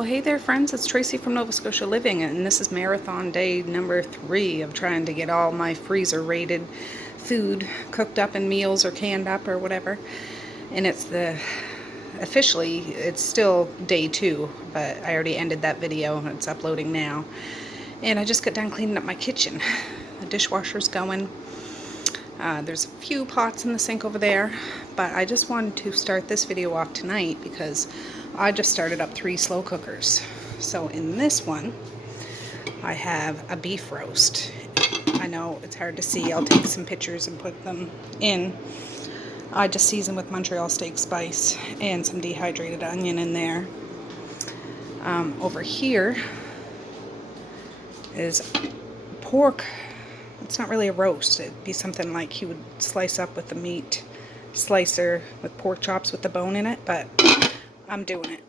Well, hey there, friends. It's Tracy from Nova Scotia Living, and this is marathon day number 3 of trying to get all my freezer rated food cooked up in meals or canned up or whatever. And officially, it's still day 2, but I already ended that video and it's uploading now. And I just got done cleaning up my kitchen. The dishwasher's going. There's a few pots in the sink over there, but I just wanted to start this video off tonight because I just started up 3 slow cookers. So in this one, I have a beef roast. I know it's hard to see. I'll take some pictures and put them in. I just seasoned with Montreal steak spice and some dehydrated onion in there. Over here is pork. It's not really a roast. It'd be something like he would slice up with a meat slicer with pork chops with the bone in it, but I'm doing it.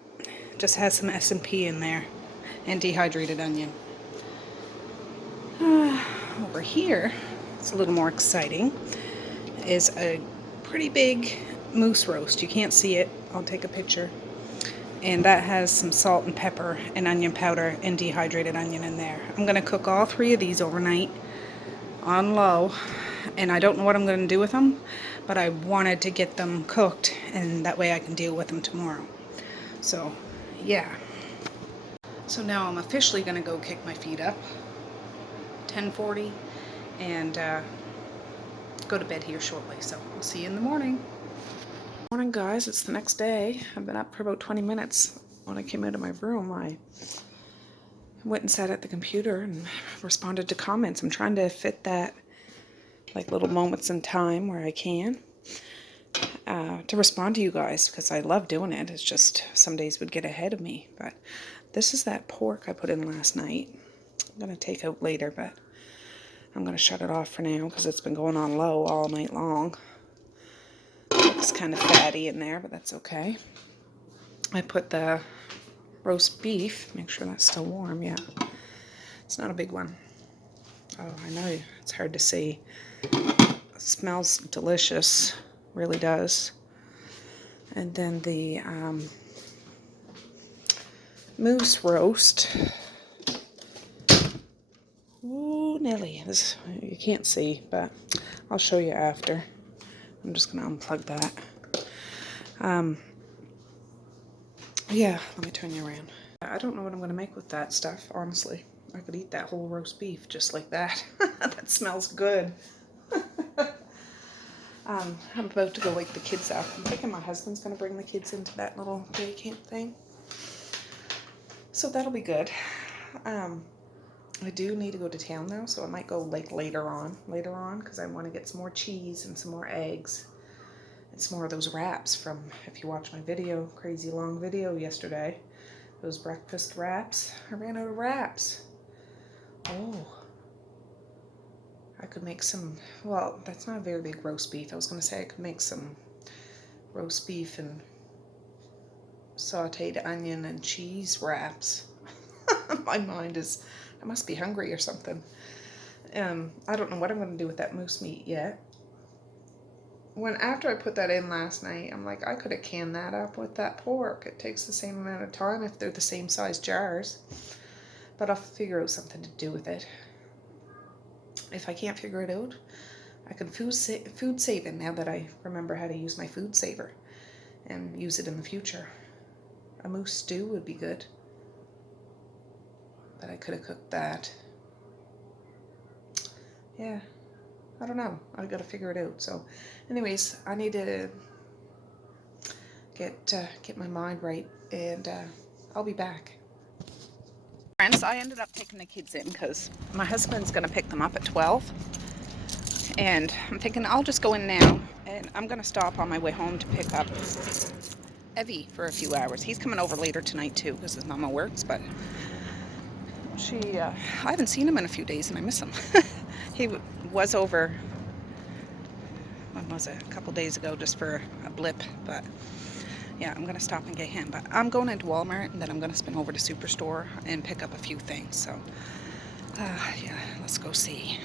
Just has some S&P in there and dehydrated onion. Over here, it's a little more exciting, is a pretty big moose roast. You can't see it. I'll take a picture. And that has some salt and pepper and onion powder and dehydrated onion in there. I'm going to cook all 3 of these overnight on low, and I don't know what I'm going to do with them, but I wanted to get them cooked, and that way I can deal with them tomorrow. So yeah, so now I'm officially going to go kick my feet up, 10:40, and go to bed here shortly. So I'll see you in the morning. Morning, guys. It's the next day. I've been up for about 20 minutes. When I came out of my room, I went and sat at the computer and responded to comments. I'm trying to fit that, like, little moments in time where I can to respond to you guys, because I love doing it. It's just some days would get ahead of me. But this is that pork I put in last night. I'm going to take out later, but I'm going to shut it off for now because it's been going on low all night long. Looks kind of fatty in there, but that's okay. I put the roast beef, make sure that's still warm. Yeah, it's not a big one. Oh, I know it's hard to see. It smells delicious, really does. And then the moose roast. Ooh, Nelly, this you can't see, but I'll show you after. I'm just gonna unplug that. Yeah, let me turn you around. I don't know what I'm gonna make with that stuff, honestly. I could eat that whole roast beef just like that. That smells good. I'm about to go wake the kids up. I'm thinking my husband's gonna bring the kids into that little day camp thing. So that'll be good. I do need to go to town though, so I might go like later on, because I want to get some more cheese and some more eggs. It's more of those wraps from, if you watch my video, crazy long video yesterday, those breakfast wraps. I ran out of wraps. Oh, I could make some, well, that's not a very big roast beef. I was going to say I could make some roast beef and sauteed onion and cheese wraps. My mind is, I must be hungry or something. I don't know what I'm going to do with that moose meat yet. After I put that in last night, I'm like, I could have canned that up with that pork. It takes the same amount of time if they're the same size jars. But I'll figure out something to do with it. If I can't figure it out, I can food save it now that I remember how to use my food saver and use it in the future. A moose stew would be good. But I could have cooked that. Yeah. I don't know. I gotta figure it out. So, anyways, I need to get my mind right, and I'll be back. Friends, I ended up taking the kids in because my husband's gonna pick them up at 12, and I'm thinking I'll just go in now, and I'm gonna stop on my way home to pick up Evie for a few hours. He's coming over later tonight too because his mama works, but I haven't seen him in a few days, and I miss him. He was over, when was it, a couple days ago, just for a blip, but yeah, I'm going to stop and get him. But I'm going into Walmart, and then I'm going to spin over to Superstore and pick up a few things. So, yeah, let's go see.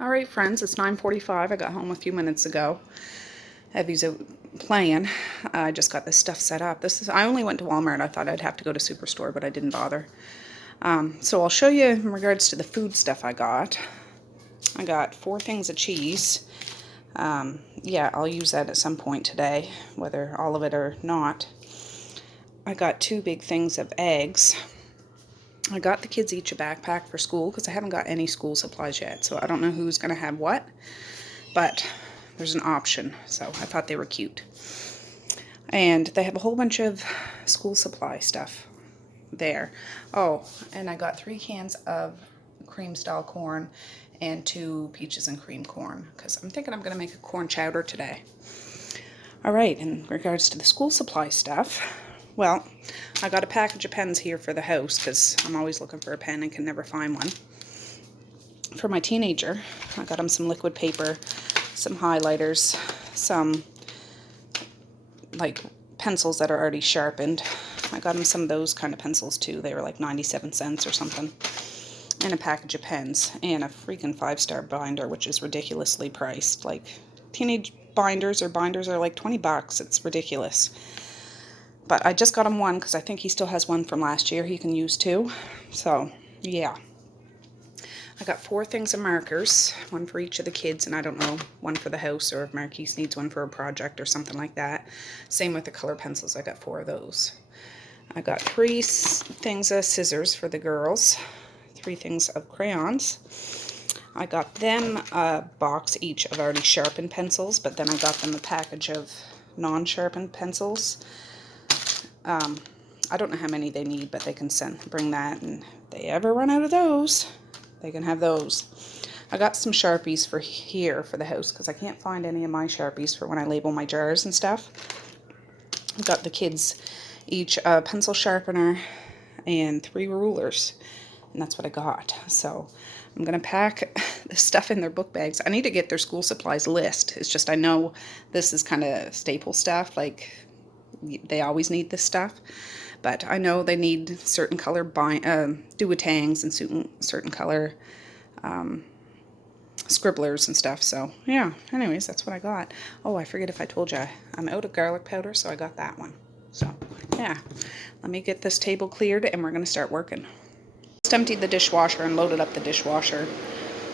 All right, friends, it's 9:45. I got home a few minutes ago. Evie's out playing. I just got this stuff set up. I only went to Walmart. I thought I'd have to go to Superstore, but I didn't bother. So I'll show you in regards to the food stuff I got. I got 4 things of cheese. Yeah, I'll use that at some point today, whether all of it or not. I got 2 big things of eggs. I got the kids each a backpack for school because I haven't got any school supplies yet, so I don't know who's going to have what, but there's an option, so I thought they were cute. And they have a whole bunch of school supply stuff there. Oh, and I got 3 cans of cream style corn and 2 peaches and cream corn because I'm thinking I'm going to make a corn chowder today. All right, in regards to the school supply stuff, well, I got a package of pens here for the house because I'm always looking for a pen and can never find one. For my teenager, I got him some liquid paper, some highlighters, some like pencils that are already sharpened. I got him some of those kind of pencils too. They were like 97 cents or something. And a package of pens and a freaking 5-star binder, which is ridiculously priced. Like teenage binders are like 20 bucks. It's ridiculous. But I just got him one because I think he still has one from last year he can use too. So, yeah. I got 4 things of markers, one for each of the kids, and I don't know, one for the house, or if Marquise needs one for a project or something like that. Same with the color pencils, I got 4 of those. I got 3 things of scissors for the girls, 3 things of crayons. I got them a box each of already sharpened pencils, but then I got them a package of non-sharpened pencils. I don't know how many they need, but they can bring that, and if they ever run out of those, they can have those. I got some Sharpies for here for the house because I can't find any of my Sharpies for when I label my jars and stuff. I got the kids each a pencil sharpener and 3 rulers, and that's what I got. So I'm gonna pack the stuff in their book bags. I need to get their school supplies list. It's just I know this is kind of staple stuff, like they always need this stuff, but I know they need certain color do-a-tangs and certain color scribblers and stuff. So yeah, anyways, that's what I got. Oh, I forget if I told you I'm out of garlic powder, so I got that one. So yeah, let me get this table cleared and we're gonna start working. Just emptied the dishwasher and loaded up the dishwasher.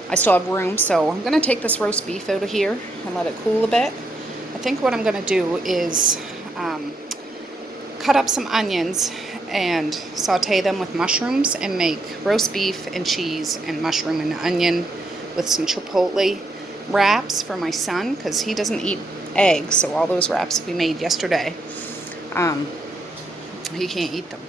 I still have room, so I'm gonna take this roast beef out of here and let it cool a bit. I think what I'm gonna do is cut up some onions and saute them with mushrooms and make roast beef and cheese and mushroom and onion with some chipotle wraps for my son because he doesn't eat eggs, so all those wraps we made yesterday, he can't eat them.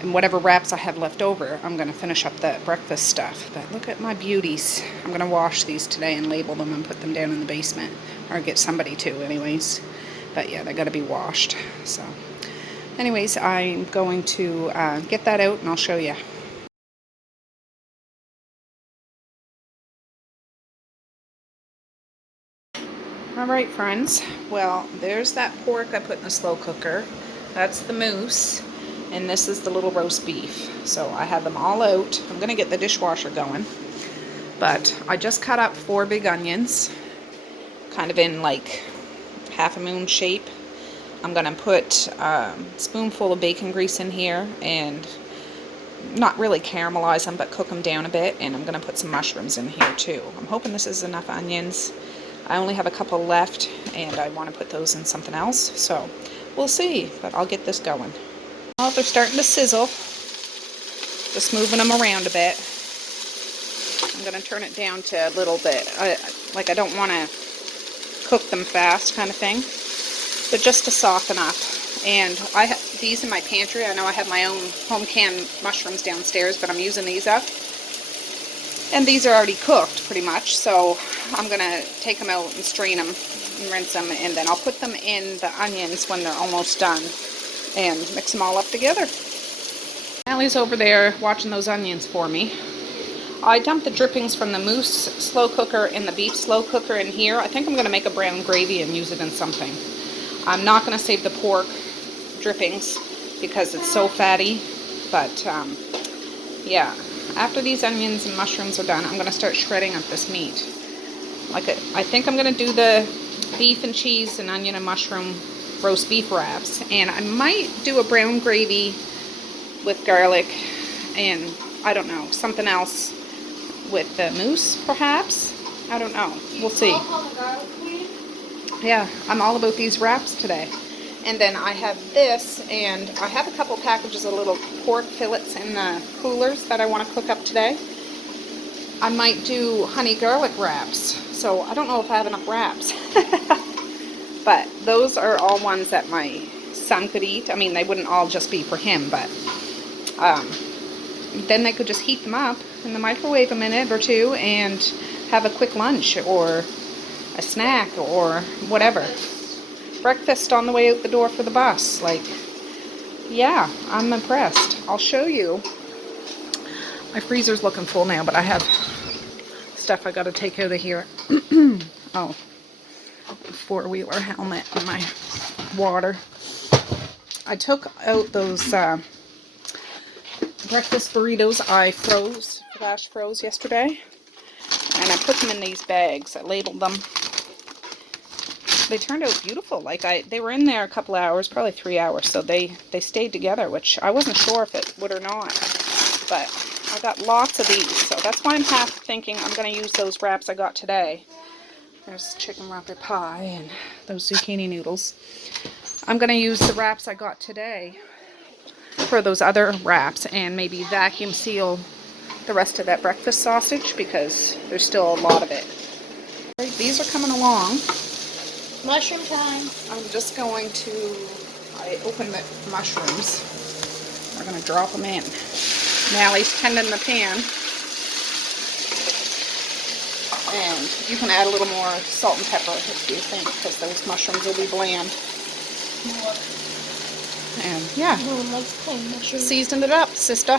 And whatever wraps I have left over, I'm going to finish up the breakfast stuff. But look at my beauties. I'm going to wash these today and label them and put them down in the basement, or get somebody to anyways. But yeah, they got to be washed. So anyways, I'm going to get that out and I'll show you. Alright friends, well there's that pork I put in the slow cooker. That's the moose. And this is the little roast beef. So I have them all out. I'm going to get the dishwasher going. But I just cut up 4 big onions, kind of in like half a moon shape. I'm going to put a spoonful of bacon grease in here and not really caramelize them, but cook them down a bit. And I'm going to put some mushrooms in here too. I'm hoping this is enough onions. I only have a couple left and I want to put those in something else. So we'll see, but I'll get this going. Well, they're starting to sizzle. Just moving them around a bit. I'm going to turn it down to a little bit. I don't want to cook them fast kind of thing, but just to soften up. And I have these in my pantry. I know I have my own home canned mushrooms downstairs, but I'm using these up. And these are already cooked pretty much, so I'm going to take them out and strain them and rinse them, and then I'll put them in the onions when they're almost done and mix them all up together. Allie's over there watching those onions for me. I dumped the drippings from the moose slow cooker and the beef slow cooker in here. I think I'm going to make a brown gravy and use it in something. I'm not going to save the pork drippings because it's so fatty, but yeah. After these onions and mushrooms are done, I'm going to start shredding up this meat. I think I'm going to do the beef and cheese and onion and mushroom roast beef wraps. And I might do a brown gravy with garlic and, I don't know, something else with the mousse, perhaps. I don't know. We'll see. Yeah, I'm all about these wraps today. And then I have this, and I have a couple packages of little pork fillets in the coolers that I want to cook up today. I might do honey garlic wraps. So I don't know if I have enough wraps. But those are all ones that my son could eat. I mean, they wouldn't all just be for him, but then they could just heat them up in the microwave a minute or two and have a quick lunch or a snack or whatever. Breakfast on the way out the door for the bus. Like, yeah, I'm impressed. I'll show you. My freezer's looking full now, but I have stuff I got to take out of here. Oh, four-wheeler helmet and my water. I took out those breakfast burritos I flash froze yesterday, and I put them in these bags. I labeled them. They turned out beautiful. Like, they were in there a couple hours, probably 3 hours, so they stayed together, which I wasn't sure if it would or not. But I got lots of these, so that's why I'm half thinking I'm going to use those wraps I got today. There's chicken wrapper pie and those zucchini noodles. I'm going to use the wraps I got today for those other wraps and maybe vacuum seal the rest of that breakfast sausage because there's still a lot of it. These are coming along. Mushroom time. I'm just going to, I opened the mushrooms. We're going to drop them in. Mally's tending the pan. And you can add a little more salt and pepper if you think, because those mushrooms will be bland. And yeah, seasoned it up, sister.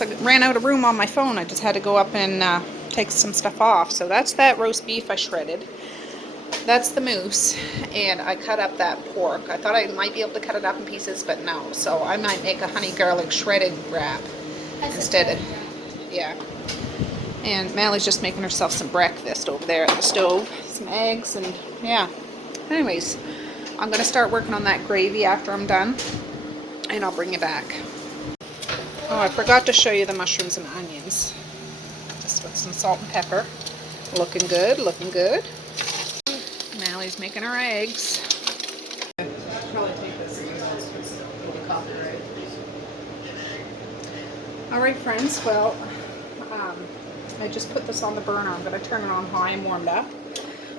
I ran out of room on my phone. I just had to go up and take some stuff off. So that's that roast beef I shredded. That's the mousse. And I cut up that pork. I thought I might be able to cut it up in pieces, but no. So I might make a honey garlic shredded wrap instead of, yeah. And Mally's just making herself some breakfast over there at the stove. Some eggs and, yeah. Anyways, I'm going to start working on that gravy after I'm done. And I'll bring you back. Oh, I forgot to show you the mushrooms and onions. Just with some salt and pepper. Looking good, looking good. Mally's making her eggs. Probably take this copyright. Alright friends, well, I just put this on the burner. I'm going to turn it on high and warmed up.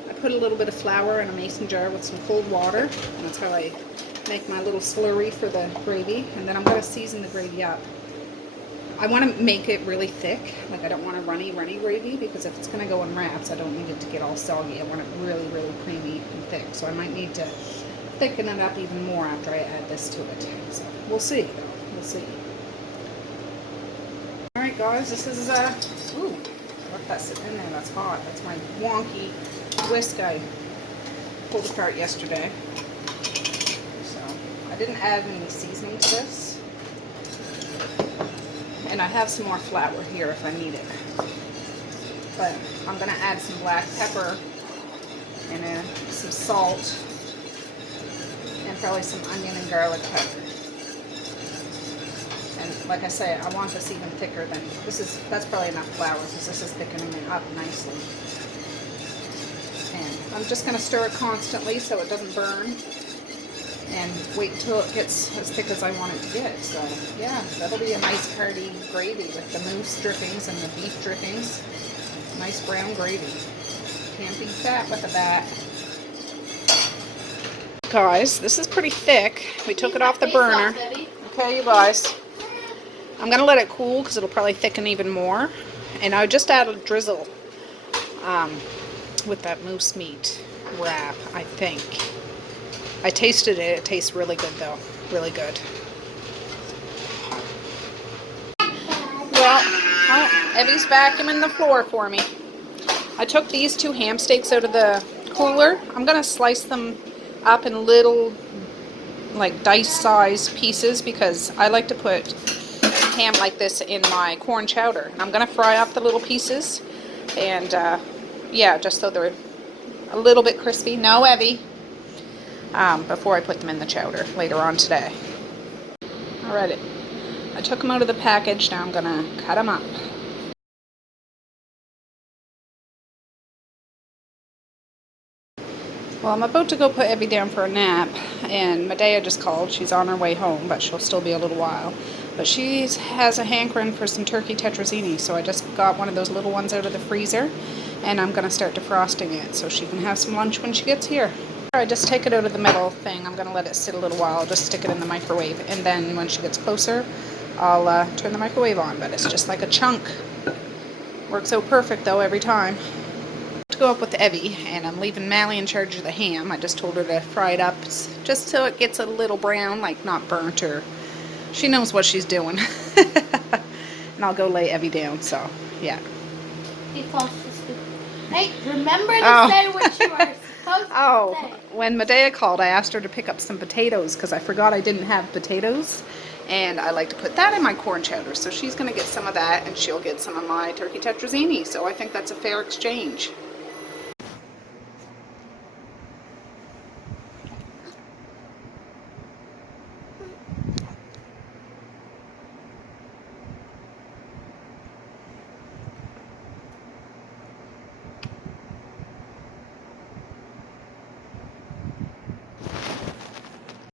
I put a little bit of flour in a mason jar with some cold water. And that's how I make my little slurry for the gravy. And then I'm going to season the gravy up. I want to make it really thick. Like, I don't want a runny gravy, because if it's going to go in wraps, I don't need it to get all soggy. I want it really, really creamy and thick. So I might need to thicken it up even more after I add this to it. So we'll see. We'll see. Alright guys, this is, ooh, let that sit in there. That's hot. That's my wonky whisk I pulled apart yesterday. So I didn't add any seasoning to this. And I have some more flour here if I need it. But I'm going to add some black pepper and some salt and probably some onion and garlic pepper. And like I say, I want this even thicker than this. That's probably enough flour because this is thickening it up nicely. And I'm just going to stir it constantly so it doesn't burn. And wait until it gets as thick as I want it to get. So yeah, that'll be a nice hearty gravy with the moose drippings and the beef drippings. Nice brown gravy. Can't beat that with a bat. Guys, this is pretty thick. We took it off the burner. Okay, you guys. I'm going to let it cool because it'll probably thicken even more. And I just added a drizzle with that moose meat wrap, I think. I tasted it. It tastes really good, though. Really good. Well, Evie's vacuuming the floor for me. I took these 2 ham steaks out of the cooler. I'm going to slice them up in little, like, dice-size pieces because I like to put ham like this in my corn chowder. And I'm going to fry up the little pieces. And, yeah, just so they're a little bit crispy. No, Evie. Before I put them in the chowder later on today. Alright, I took them out of the package. Now I'm going to cut them up. Well, I'm about to go put Evie down for a nap, and Medea just called. She's on her way home, but she'll still be a little while. But she has a hankering for some turkey tetrazzini, so I just got one of those little ones out of the freezer, and I'm going to start defrosting it so she can have some lunch when she gets here. I just take it out of the middle thing. I'm going to let it sit a little while, just stick it in the microwave, and then when she gets closer, I'll turn the microwave on, but it's just like a chunk. Works out perfect, though, every time. To go up with Evie, and I'm leaving Mally in charge of the ham. I just told her to fry it up just so it gets a little brown, like not burnt, or she knows what she's doing. And I'll go lay Evie down, so yeah. He falls asleep. Hey, remember to say what you are supposed to say. When Medea called, I asked her to pick up some potatoes because I forgot I didn't have potatoes. And I like to put that in my corn chowder. So she's going to get some of that, and she'll get some of my turkey tetrazzini. So I think that's a fair exchange.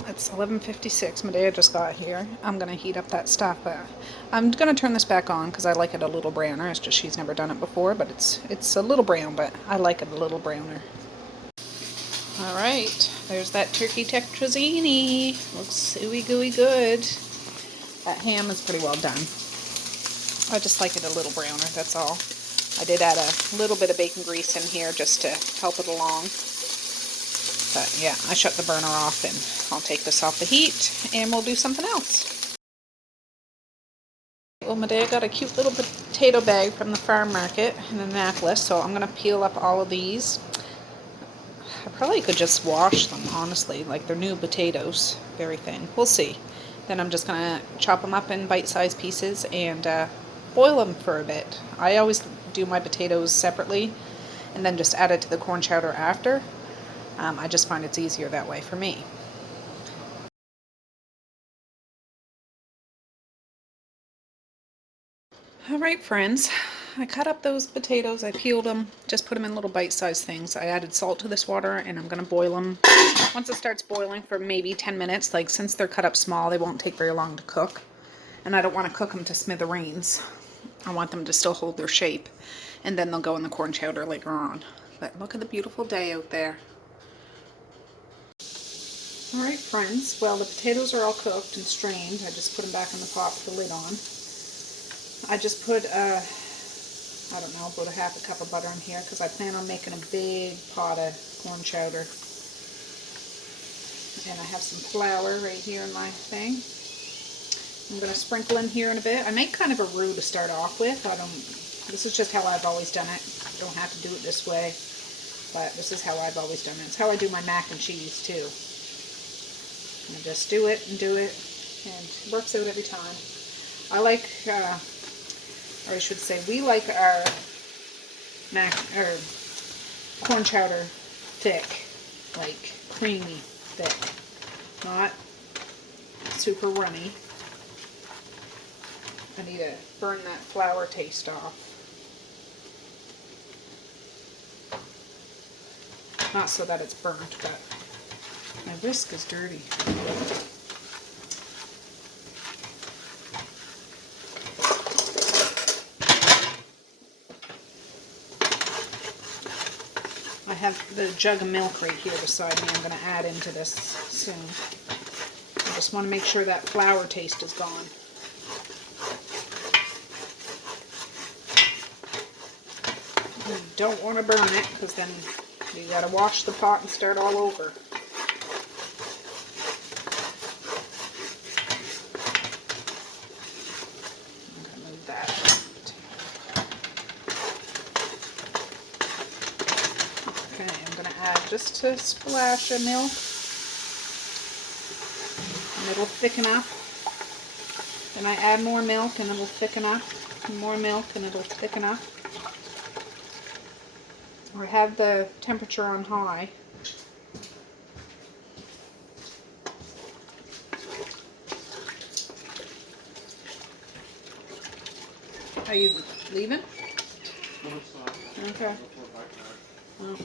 It's 11:56. Medea just got here. I'm going to heat up that stuff. I'm going to turn this back on because I like it a little browner. It's just she's never done it before, but it's a little brown, but I like it a little browner. All right, there's that turkey tetrazzini. Looks ooey gooey good. That ham is pretty well done. I just like it a little browner, that's all. I did add a little bit of bacon grease in here just to help it along. But yeah, I shut the burner off and I'll take this off the heat and we'll do something else. Well, Medea got a cute little potato bag from the farm market in Annapolis, so I'm going to peel up all of these. I probably could just wash them, honestly, like they're new potatoes, very thin. We'll see. Then I'm just going to chop them up in bite-sized pieces and boil them for a bit. I always do my potatoes separately and then just add it to the corn chowder after. I just find it's easier that way for me. Alright friends, I cut up those potatoes, I peeled them, just put them in little bite-sized things. I added salt to this water and I'm going to boil them. Once it starts boiling for maybe 10 minutes, like since they're cut up small, they won't take very long to cook. And I don't want to cook them to smithereens. I want them to still hold their shape. And then they'll go in the corn chowder later on. But look at the beautiful day out there. Alright friends, well the potatoes are all cooked and strained. I just put them back in the pot with the lid on. I just put, I don't know, about a half a cup of butter in here because I plan on making a big pot of corn chowder. And I have some flour right here in my thing. I'm going to sprinkle in here in a bit. I make kind of a roux to start off with. This is just how I've always done it. You don't have to do it this way, but this is how I've always done it. It's how I do my mac and cheese too. I just do it, and it works out every time. I like, or I should say, we like our corn chowder thick, like creamy thick, not super runny. I need to burn that flour taste off. Not so that it's burnt, but my whisk is dirty. I have the jug of milk right here beside me. I'm going to add into this soon. I just want to make sure that flour taste is gone. You don't want to burn it because then you got to wash the pot and start all over. I'm going to move that. Okay, I'm going to add just a splash of milk. And it'll thicken up. Then I add more milk and it'll thicken up. And more milk and it'll thicken up. I have the temperature on high. Are you leaving? Okay. Well,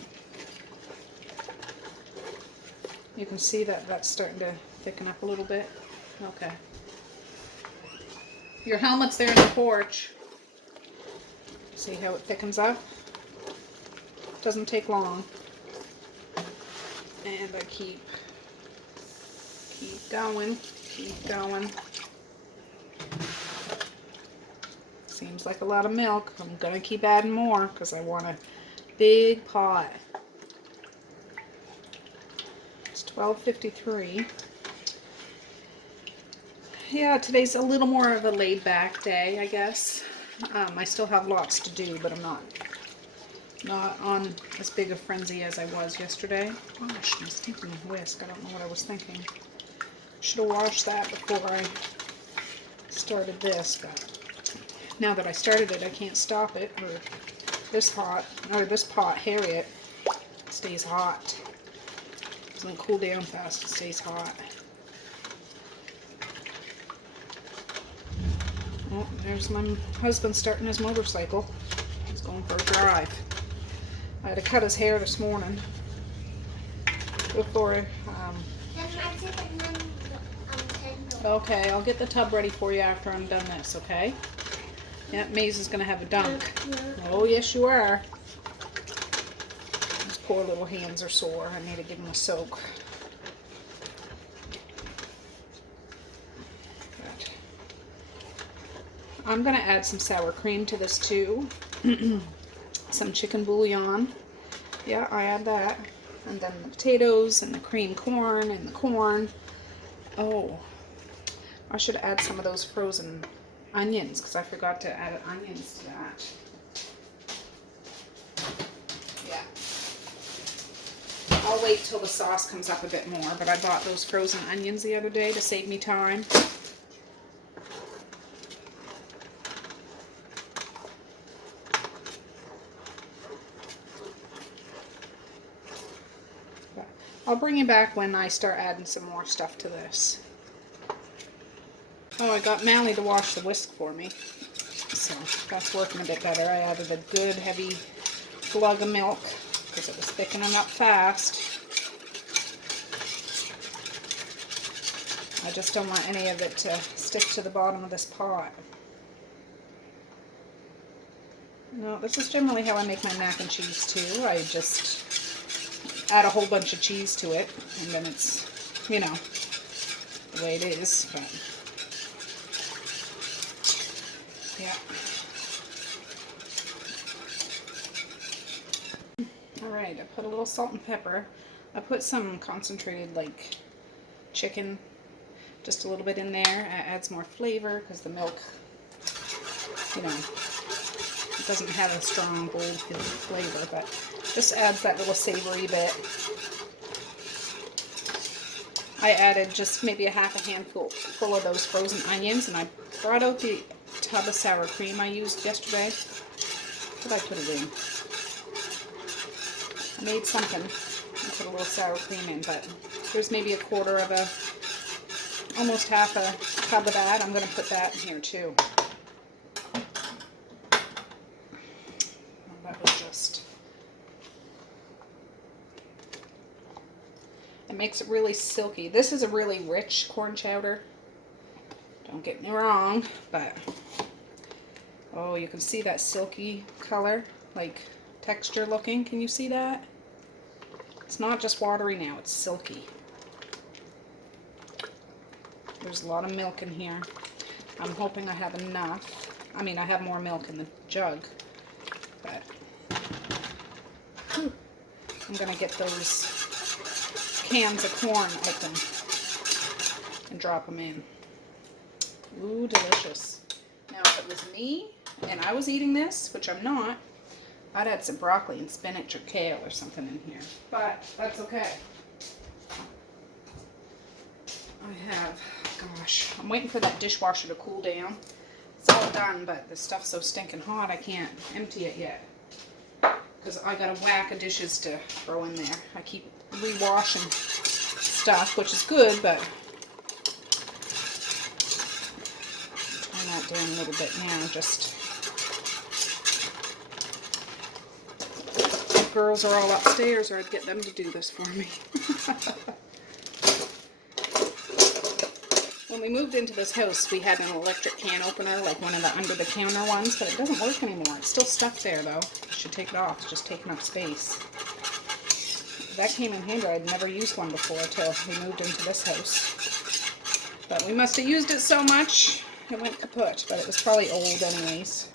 you can see that that's starting to thicken up a little bit. Okay. Your helmet's there in the porch. See how it thickens up? Doesn't take long. And I keep going, keep going. Seems like a lot of milk. I'm gonna keep adding more because I want a big pot. It's 12:53. Yeah, today's a little more of a laid-back day, I guess. I still have lots to do, but I'm not on as big a frenzy as I was yesterday. Gosh, I'm stinking a whisk. I don't know what I was thinking. Should have washed that before I started this, but now that I started it, I can't stop it. Or this pot, Harriet, stays hot. Doesn't cool down fast. It stays hot. Oh, there's my husband starting his motorcycle. He's going for a drive. I had to cut his hair this morning before. Okay, I'll get the tub ready for you after I'm done this, okay? Yeah, Maze is going to have a dunk. Oh, yes, you are. His poor little hands are sore. I need to give him a soak. But I'm going to add some sour cream to this too. Some chicken bouillon. Yeah, I add that. And then the potatoes and the cream corn and the corn. Oh, I should add some of those frozen onions because I forgot to add onions to that. Yeah. I'll wait till the sauce comes up a bit more, but I bought those frozen onions the other day to save me time. I'll bring you back when I start adding some more stuff to this. Oh, I got Mally to wash the whisk for me. So that's working a bit better. I added a good heavy glug of milk because it was thickening up fast. I just don't want any of it to stick to the bottom of this pot. No, this is generally how I make my mac and cheese too. I just add a whole bunch of cheese to it, and then it's, you know, the way it is. But yeah. Alright, I put a little salt and pepper. I put some concentrated, like, chicken, just a little bit in there. It adds more flavor because the milk, you know, it doesn't have a strong, bold flavor, but just adds that little savory bit. I added just maybe a half a handful full of those frozen onions, and I brought out the tub of sour cream I used yesterday. What did I put it in? I made something and put a little sour cream in, but there's maybe a quarter of almost half a tub of that. I'm going to put that in here too. It makes it really silky. This is a really rich corn chowder. Don't get me wrong, but oh, you can see that silky color, like texture looking. Can you see that? It's not just watery now, it's silky. There's a lot of milk in here. I'm hoping I have enough. I mean, I have more milk in the jug, but whew, I'm gonna get those cans of corn open and drop them in. Ooh, delicious. Now, if it was me and I was eating this, which I'm not, I'd add some broccoli and spinach or kale or something in here, but that's okay. I have, gosh, I'm waiting for that dishwasher to cool down. It's all done, but the stuff's so stinking hot I can't empty it yet. Because I got a whack of dishes to throw in there. I keep rewashing stuff, which is good, but turn that down a little bit now. Just the girls are all upstairs, or I'd get them to do this for me. When we moved into this house, we had an electric can opener, like one of the under-the-counter ones, but it doesn't work anymore. It's still stuck there, though. I should take it off. It's just taking up space. That came in handy. I'd never used one before until we moved into this house. But we must have used it so much, it went kaput. But it was probably old anyways.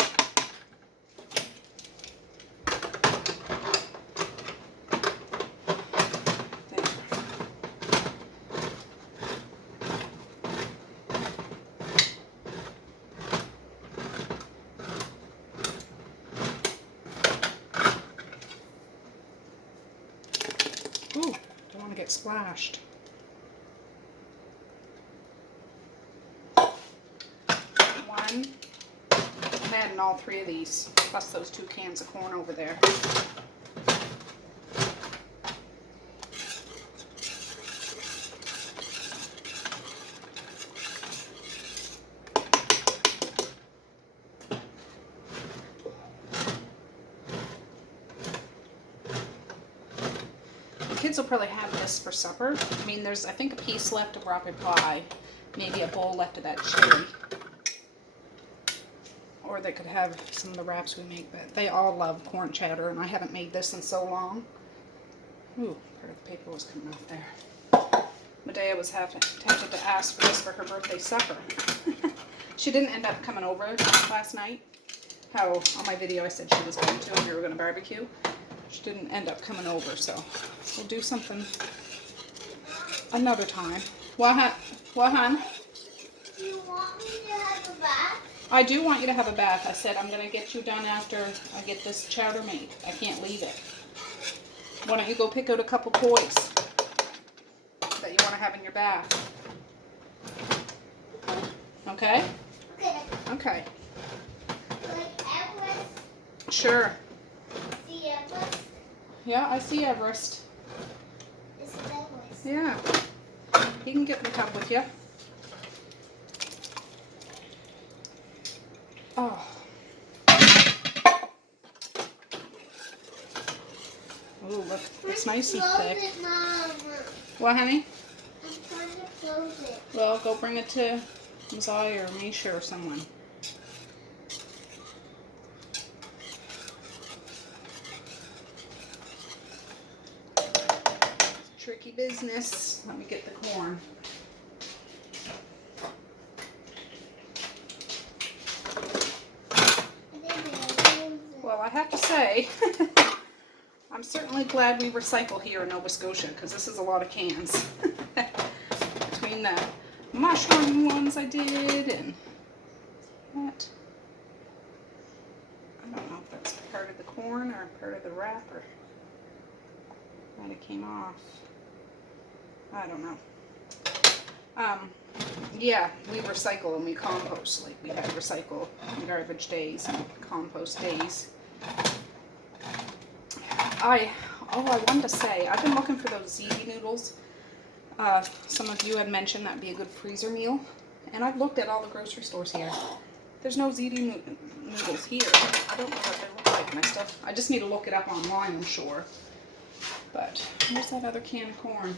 Ooh, don't want to get splashed. One. I'm adding all 3 of these, plus those 2 cans of corn over there. Kids will probably have this for supper. I mean, there's, I think, a piece left of apple pie, maybe a bowl left of that chili. Or they could have some of the wraps we make, but they all love corn chowder, and I haven't made this in so long. Ooh, part of the paper was coming off there. Medea was tempted to ask for this for her birthday supper. She didn't end up coming over last night. How on my video I said she was going to, and we were going to barbecue. She didn't end up coming over, so we'll do something another time. What, hon? Do you want me to have a bath? I do want you to have a bath. I said I'm going to get you done after I get this chowder made. I can't leave it. Why don't you go pick out a couple toys that you want to have in your bath? Okay? Okay. Okay. Like Everest. Sure. See Everest? Yeah, I see Everest. This is Everest. Yeah. He can get in the tub with you. Oh. Oh, look. It's nice and thick. Close it, Mom. What, honey? I'm trying to close it. Well, go bring it to Messiah or Misha or someone. Tricky business. Let me get the corn. Well, I have to say, I'm certainly glad we recycle here in Nova Scotia, because this is a lot of cans. Between the mushroom ones I did and that. I don't know if that's part of the corn or part of the wrapper. Might have came off. I don't know. Yeah, we recycle and we compost. Like, we have recycle and garbage days and compost days. I wanted to say, I've been looking for those ziti noodles. Some of you had mentioned that'd be a good freezer meal. And I've looked at all the grocery stores here. There's no ziti noodles here. I don't know what they look like, and I just need to look it up online, I'm sure. But where's that other can of corn?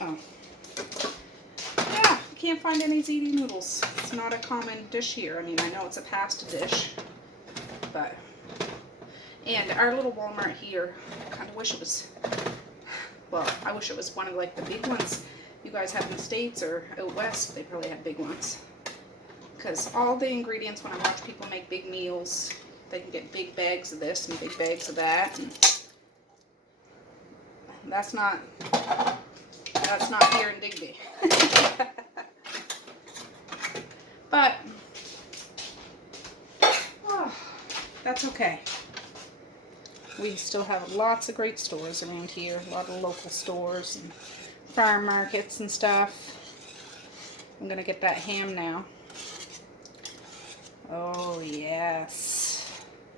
Oh. Yeah, can't find any ziti noodles. It's not a common dish here. I mean, I know it's a pasta dish, but... And our little Walmart here, I kind of wish it was... Well, I wish it was one of like the big ones you guys have in the States or out west. They probably have big ones. Because all the ingredients, when I watch people make big meals, they can get big bags of this and big bags of that. And that's not here in Digby. But oh, that's okay. We still have lots of great stores around here, a lot of local stores and farm markets and stuff. I'm gonna get that ham now. Oh yes.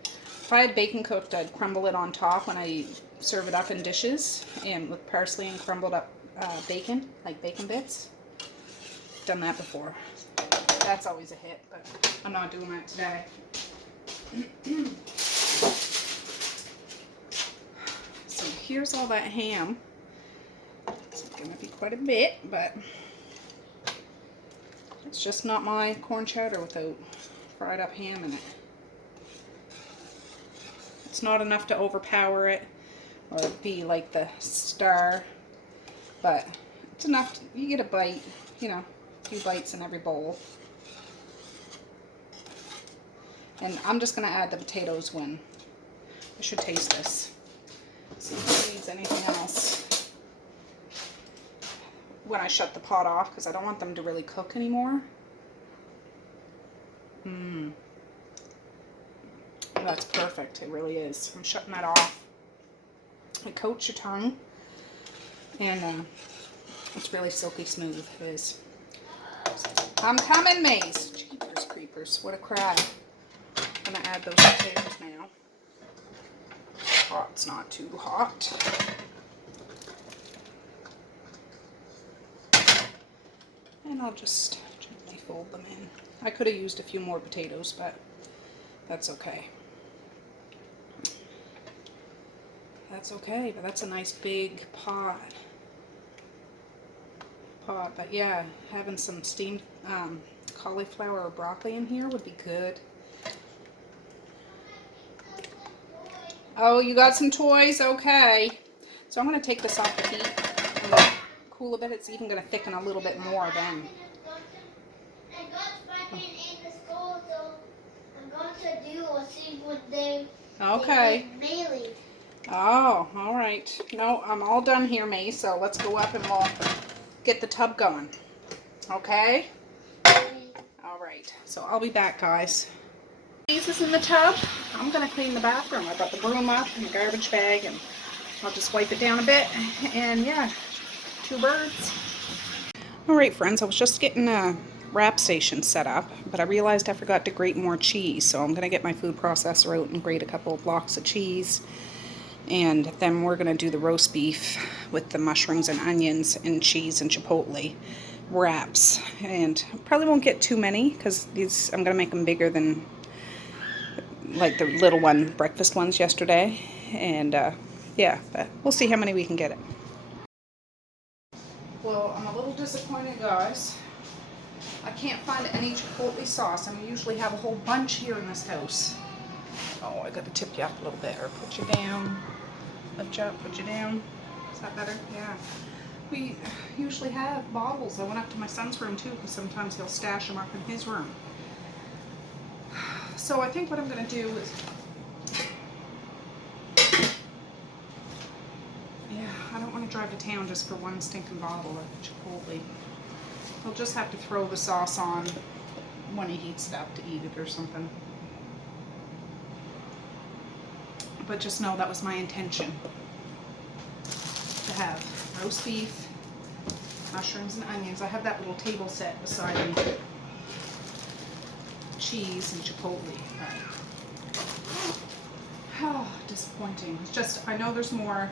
If I had bacon cooked, I'd crumble it on top when I serve it up in dishes, and with parsley and crumbled up bacon, like bacon bits. Done that before. That's always a hit, but I'm not doing that today. So here's all that ham. It's gonna be quite a bit, but it's just not my corn chowder without fried up ham in it. It's not enough to overpower it or be like the star, but it's enough to, you get a bite, you know, a few bites in every bowl. And I'm just going to add the potatoes when I should taste this. See if it needs anything else when I shut the pot off, because I don't want them to really cook anymore. That's perfect. It really is. I'm shutting that off. It coats your tongue, and it's really silky smooth. It is. I'm coming, Maze. Jeepers creepers. What a crab. I'm going to add those potatoes now. Hot's not too hot. And I'll just gently fold them in. I could have used a few more potatoes, but that's okay. That's okay, but that's a nice big pot. But yeah, having some steamed cauliflower or broccoli in here would be good. Oh, you got some toys? Okay. So I'm going to take this off the heat and cool a bit. It's even going to thicken a little bit more then. I got Sparking in the school, so I'm going to do a see what they mailing. Oh, all right. No, I'm all done here, May, so let's go up and we'll get the tub going. Okay? All right. So I'll be back, guys. This in the tub. I'm going to clean the bathroom. I got the broom up and the garbage bag, and I'll just wipe it down a bit. And yeah, 2 birds. All right, friends, I was just getting a wrap station set up, but I realized I forgot to grate more cheese, so I'm going to get my food processor out and grate a couple of blocks of cheese. And then we're going to do the roast beef with the mushrooms and onions and cheese and chipotle wraps. And probably won't get too many because these, I'm going to make them bigger than like the little one, breakfast ones yesterday. And yeah, but we'll see how many we can get it. Well, I'm a little disappointed, guys. I can't find any chipotle sauce. I usually have a whole bunch here in this house. Oh, I got to tip you up a little bit, or put you down. Lift you up, put you down. Is that better? Yeah. We usually have bottles. I went up to my son's room too, because sometimes he'll stash them up in his room. So I think what I'm going to do is, yeah, I don't want to drive to town just for one stinking bottle of chipotle. I'll just have to throw the sauce on when he heats it up to eat it or something. But just know that was my intention, to have roast beef, mushrooms and onions. I have that little table set beside me. Cheese and chipotle. Oh, disappointing. It's just, I know there's more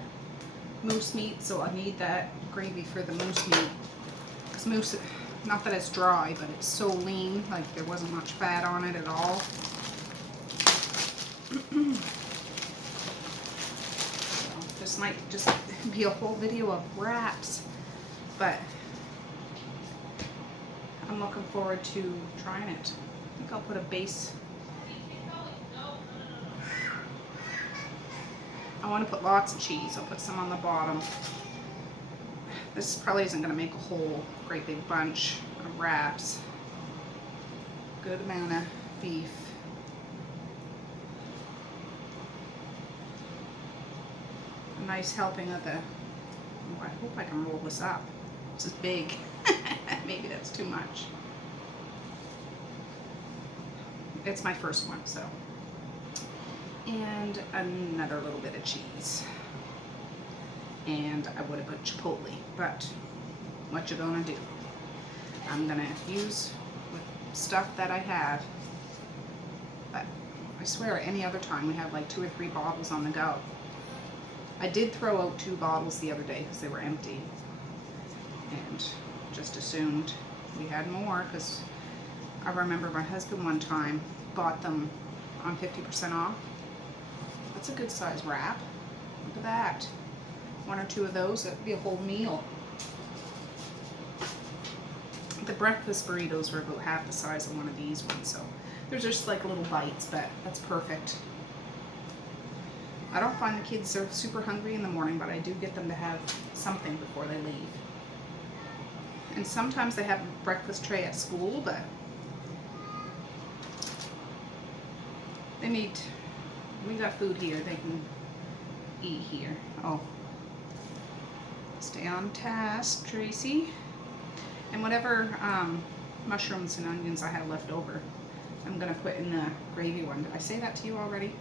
moose meat, so I need that gravy for the moose meat. Because moose, not that it's dry, but it's so lean, like there wasn't much fat on it at all. So this might just be a whole video of wraps. but I'm looking forward to trying it. I think I'll put a base. I want to put lots of cheese. I'll put some on the bottom. This probably isn't going to make a whole great big bunch of wraps. Good amount of beef. A nice helping of the, oh, I hope I can roll this up. This is big. Maybe that's too much. It's my first one, so. And another little bit of cheese. And I would have put chipotle, but what you gonna do? I'm gonna use with stuff that I have, but I swear any other time we have like 2 or 3 bottles on the go. I did throw out 2 bottles the other day because they were empty, and just assumed we had more because I remember my husband one time bought them on 50% off. That's a good size wrap. Look at that. 1 or 2 of those, that'd be a whole meal. The breakfast burritos were about half the size of one of these ones, so they're just like little bites, but that's perfect. I don't find the kids are super hungry in the morning, but I do get them to have something before they leave. And sometimes they have a breakfast tray at school, but they need, we got food here, they can eat here. Oh, stay on task, Tracey. And whatever mushrooms and onions I have left over, I'm gonna put in the gravy one. Did I say that to you already?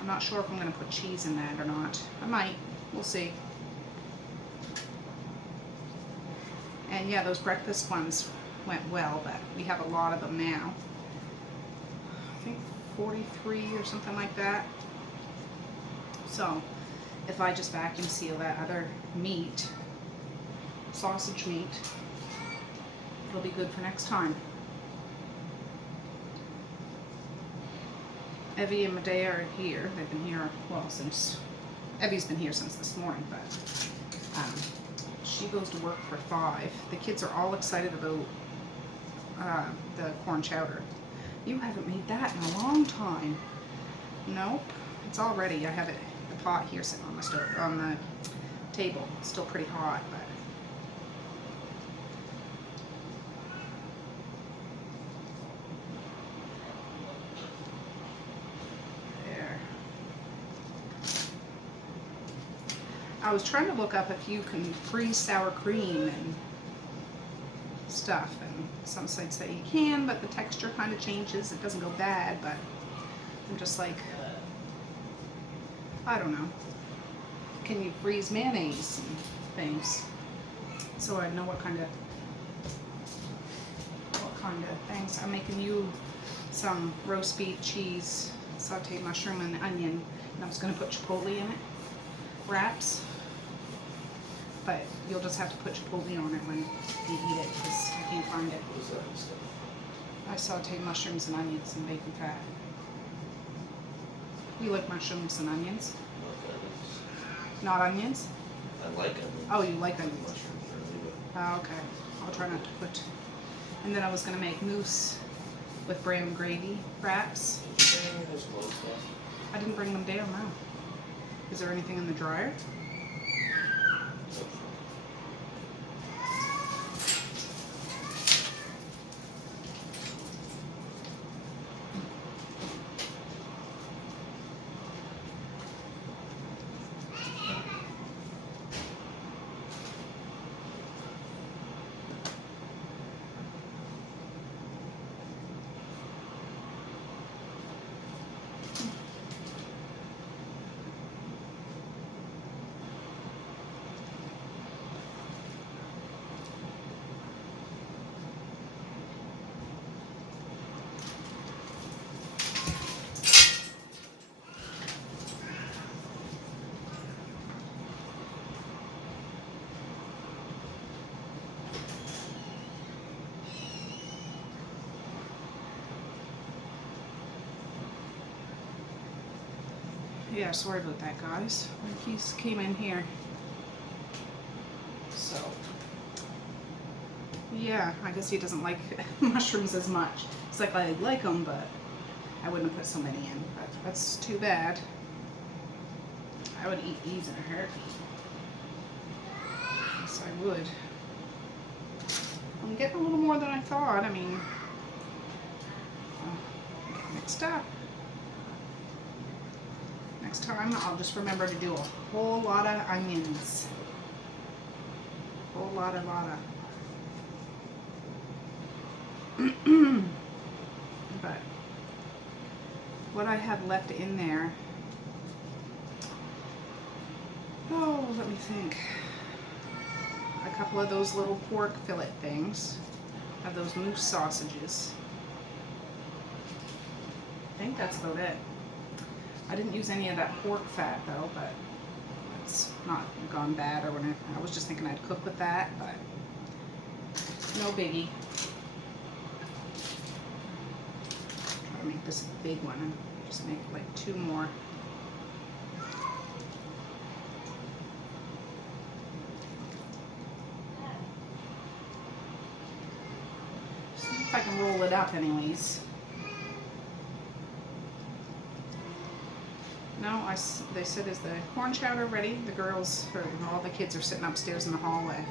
I'm not sure if I'm gonna put cheese in that or not. I might, we'll see. And yeah, those breakfast ones went well, but we have a lot of them now. I think 43 or something like that. So if I just vacuum seal that other meat, sausage meat, it'll be good for next time. Evie and Medea are here. They've been here, well, since, Evie's been here since this morning, but she goes to work for 5. The kids are all excited about the corn chowder. You haven't made that in a long time. Nope, it's all ready. I have it, the pot here sitting on the stove, on the table. It's still pretty hot, but there. I was trying to look up if you can freeze sour cream and stuff, and some sites say you can, but the texture kind of changes. It doesn't go bad, but I'm just like, I don't know. Can you freeze mayonnaise and things? So I know what kind of things. I'm making you some roast beef, cheese, sauteed mushroom, and onion. And I was going to put chipotle in it, wraps. But you'll just have to put chipotle on it when you eat it because I can't find it. I sauteed mushrooms and onions and bacon fat. You like mushrooms and onions? Not onions? I like onions. Oh, you like onions. Mushrooms really, Oh, okay. I'll try not to put. And then I was going to make mousse with brown gravy wraps. but did you bring any of those clothes down? I didn't bring them down, no. Is there anything in the dryer? Yeah, sorry about that, guys. My keys came in here. Yeah, I guess he doesn't like mushrooms as much. It's like I like them, but I wouldn't put so many in. But that's too bad. I would eat these in a heartbeat. Yes, I would. I'm getting a little more than I thought. I mean, I'm getting mixed up. Next time, I'll just remember to do a whole lot of onions. Whole lot of. But what I have left in there, oh, let me think. A couple of those little pork fillet things, of those moose sausages. I think that's about it. I didn't use any of that pork fat though, but it's not gone bad or whatever. I was just thinking I'd cook with that, but no biggie. Try to make this a big one and just make like 2 more. See if I can roll it up anyways. No, they said, is the corn chowder ready? The girls, or all the kids are sitting upstairs in the hallway.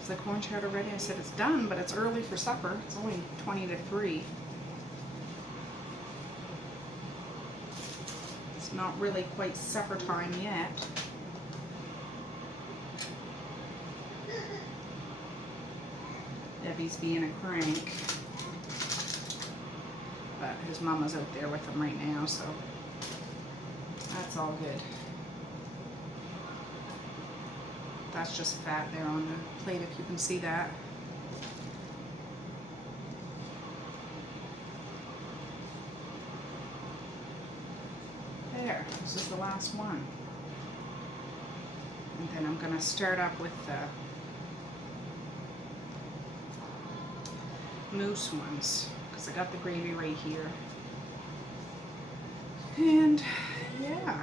Is the corn chowder ready? I said, it's done, but it's early for supper. It's only 20 to 3. It's not really quite supper time yet. Debbie's being a crank. But his mama's out there with him right now, so that's all good. That's just fat there on the plate, if you can see that. There, this is the last one. And then I'm going to start up with the moose ones, because I got the gravy right here. And yeah.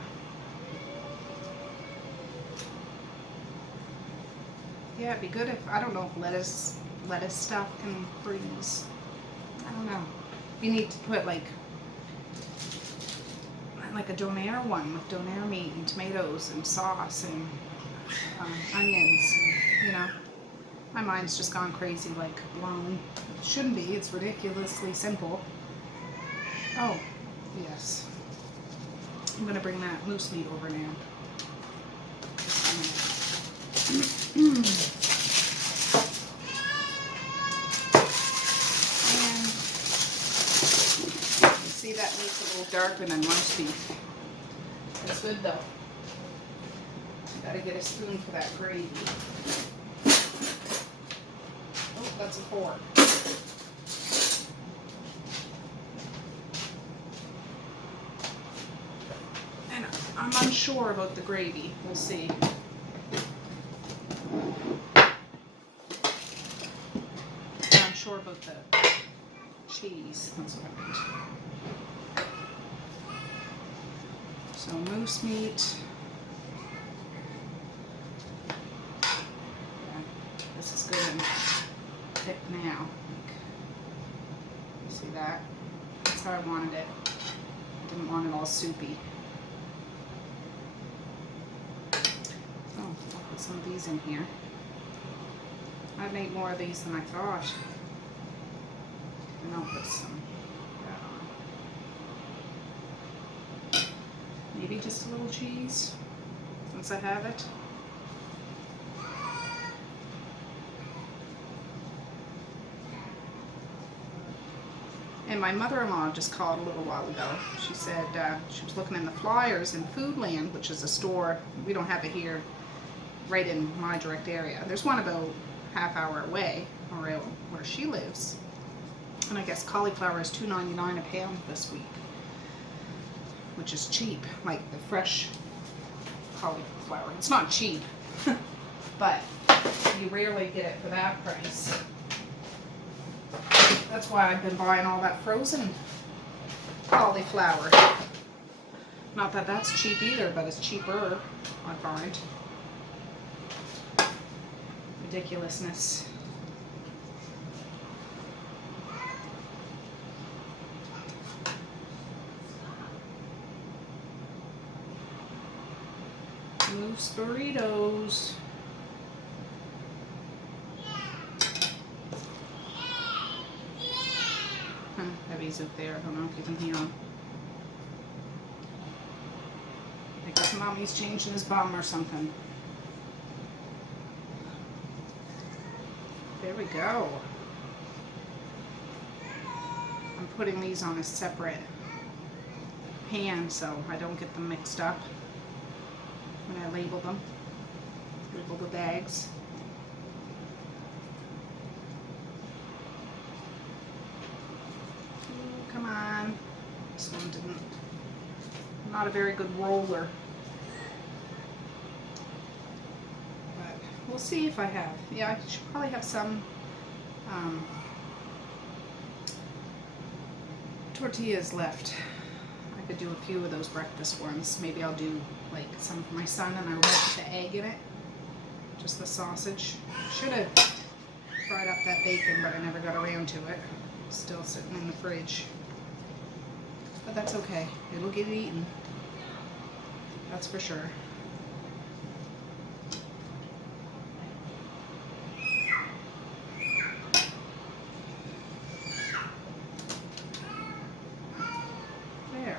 Yeah, it'd be good if, I don't know if lettuce stuff can freeze. I don't know. You need to put like a donair one with donair meat and tomatoes and sauce and onions, and, you know. My mind's just gone crazy, like blown. It shouldn't be, it's ridiculously simple. Oh, yes. I'm gonna bring that moose meat over now. And you see that meat's a little darker than roast beef. It's good though. Gotta get a spoon for that gravy. Oh, that's a fork. And I'm unsure about the gravy. We'll see. I'm sure about the cheese. That's what I meant. So moose meat. Yeah, this is good and thick now. You see that? That's how I wanted it. I didn't want it all soupy. Oh, I'll put some of these in here. I've made more of these than I thought. And I'll put some of that on. Maybe just a little cheese, since I have it. And my mother-in-law just called a little while ago. She said she was looking in the flyers in Foodland, which is a store. We don't have it here right in my direct area. There's one about half hour away, or where she lives. And I guess cauliflower is $2.99 a pound this week, which is cheap, like the fresh cauliflower. It's not cheap, but you rarely get it for that price. That's why I've been buying all that frozen cauliflower. Not that that's cheap either, but it's cheaper, I find. ridiculousness. Moose burritos. Heavy's up there. I don't know if you can hear him. I guess Mommy's changing his bum or something. There we go. I'm putting these on a separate pan so I don't get them mixed up when I label them. Label the bags. Ooh, come on. This one didn't. Not a very good roller. But we'll see if I have. Yeah, I should probably have some tortillas left. I could do a few of those breakfast ones. Maybe I'll do like some for my son and I'll put the egg in it. Just the sausage. Should have fried up that bacon, but I never got around to it. Still sitting in the fridge. But that's okay. It'll get eaten. That's for sure. There.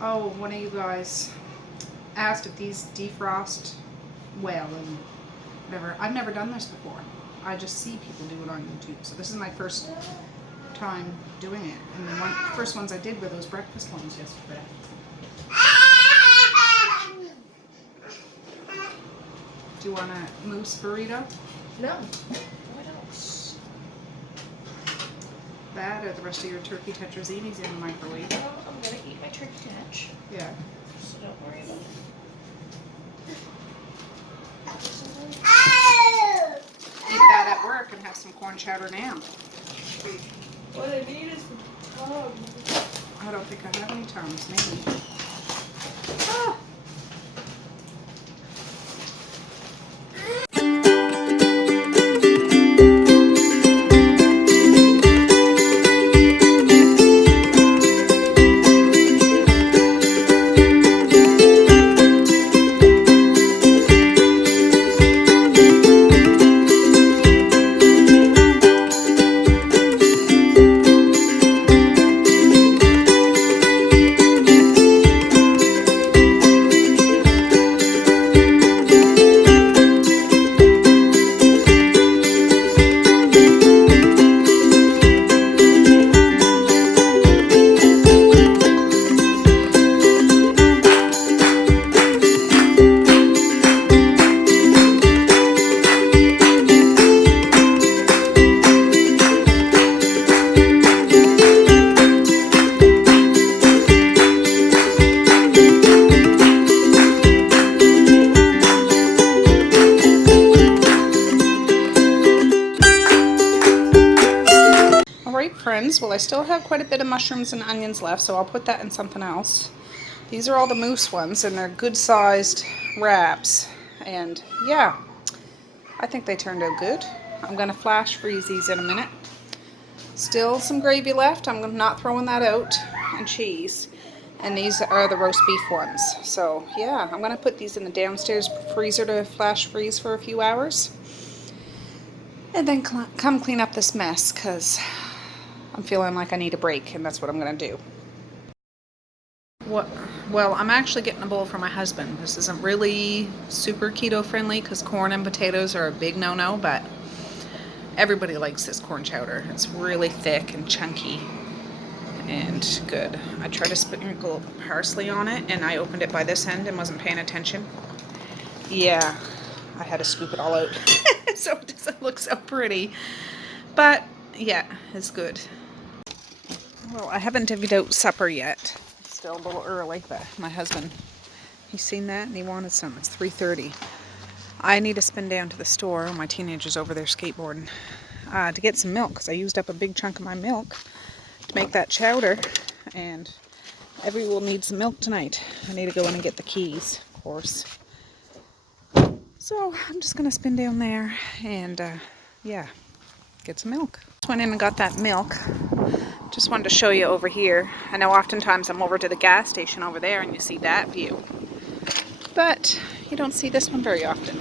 Oh, one of you guys asked if these defrost well and whatever. I've never done this before. I just see people do it on YouTube. So this is my first time doing it. And the first ones I did were those breakfast ones yesterday. Do you want a moose burrito? No. What else? That or the rest of your turkey tetrazzini's in the microwave. No, I'm gonna eat my turkey tetch. Yeah. So don't worry about it. Eat that at work and have some corn chowder now. What I need is the tongue. I don't think I have any tongues, maybe. Ah. Friends, well, I still have quite a bit of mushrooms and onions left, so I'll put that in something else. These are all the moose ones, and they're good sized wraps, and yeah, I think they turned out good. I'm gonna flash freeze these in a minute. Still some gravy left. I'm not throwing that out, and cheese, and these are the roast beef ones. So yeah, I'm gonna put these in the downstairs freezer to flash freeze for a few hours, and then come clean up this mess, because I'm feeling like I need a break, and that's what I'm going to do. Well, I'm actually getting a bowl for my husband. This isn't really super keto friendly because corn and potatoes are a big no-no, but everybody likes this corn chowder. It's really thick and chunky and good. I tried to sprinkle parsley on it, and I opened it by this end and wasn't paying attention. Yeah, I had to scoop it all out so it doesn't look so pretty. But yeah, it's good. Well, I haven't divvied out supper yet. It's still a little early, but my husband, he's seen that and he wanted some. It's 3:30. I need to spin down to the store. My teenager's over there skateboarding to get some milk, because I used up a big chunk of my milk to make that chowder, and everyone will need some milk tonight. I need to go in and get the keys, of course. So So I'm just gonna spin down there and yeah, get some milk. Just went in and got that milk. Just wanted to show you over here. I know oftentimes I'm over to the gas station over there and you see that view, but you don't see this one very often.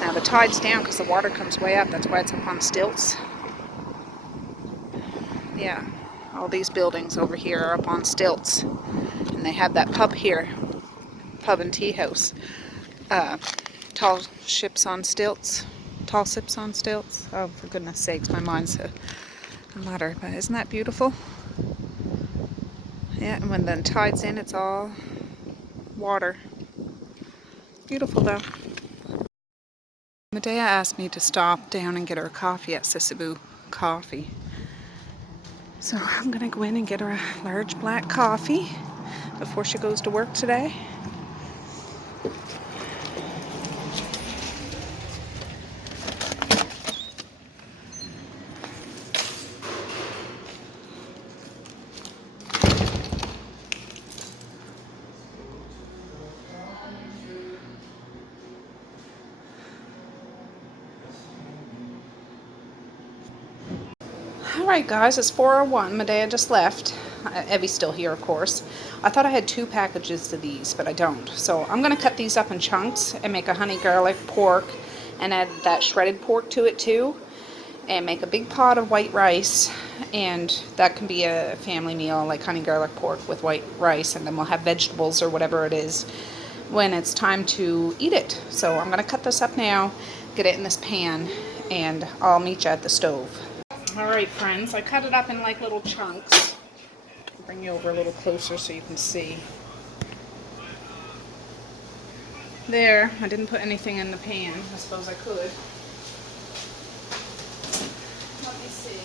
Now the tide's down because the water comes way up. That's why it's up on stilts. Yeah, all these buildings over here are up on stilts, and they have that pub here, pub and tea house. Tall ships on stilts. Tall sips on stilts. Oh, for goodness sakes, my mind's a mutter. But isn't that beautiful? Yeah, and when the tide's in, it's all water. Beautiful though. Medea asked me to stop down and get her coffee at Sisaboo Coffee. So I'm gonna go in and get her a large black coffee before she goes to work today. Alright guys, it's 4:01. Medea just left. Evie's still here, of course. I thought I had 2 packages of these, but I don't. So I'm going to cut these up in chunks and make a honey garlic pork and add that shredded pork to it too. And make a big pot of white rice, and that can be a family meal like honey garlic pork with white rice, and then we'll have vegetables or whatever it is when it's time to eat it. So I'm going to cut this up now, get it in this pan, and I'll meet you at the stove. Alright friends, I cut it up in like little chunks. I'll bring you over a little closer so you can see. There, I didn't put anything in the pan. I suppose I could. Let me see.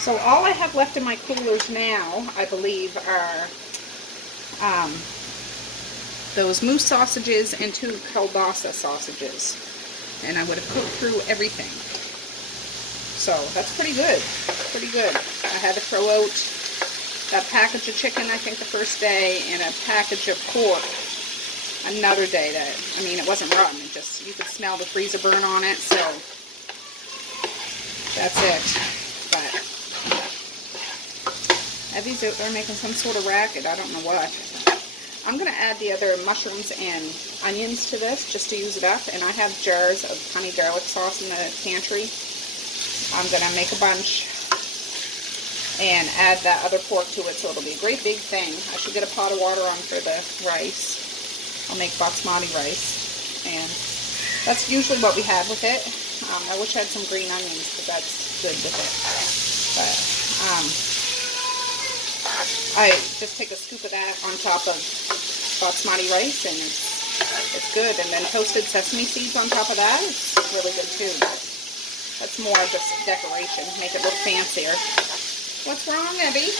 So all I have left in my coolers now, I believe, are those moose sausages and 2 kielbasa sausages. And I would have cooked through everything. So that's pretty good. Pretty good. I had to throw out that package of chicken, I think, the first day, and a package of pork another day. That, I mean, it wasn't rotten. It just, you could smell the freezer burn on it. So that's it. But Evie's out there making some sort of racket. I don't know what. I'm going to add the other mushrooms and onions to this just to use it up. And I have jars of honey garlic sauce in the pantry. I'm going to make a bunch and add that other pork to it, so it'll be a great big thing. I should get a pot of water on for the rice. I'll make basmati rice. And that's usually what we have with it. I wish I had some green onions, because that's good with it. But I just take a scoop of that on top of basmati rice, and it's good. And then toasted sesame seeds on top of that, it's really good too. That's more just decoration, make it look fancier. What's wrong, Evie?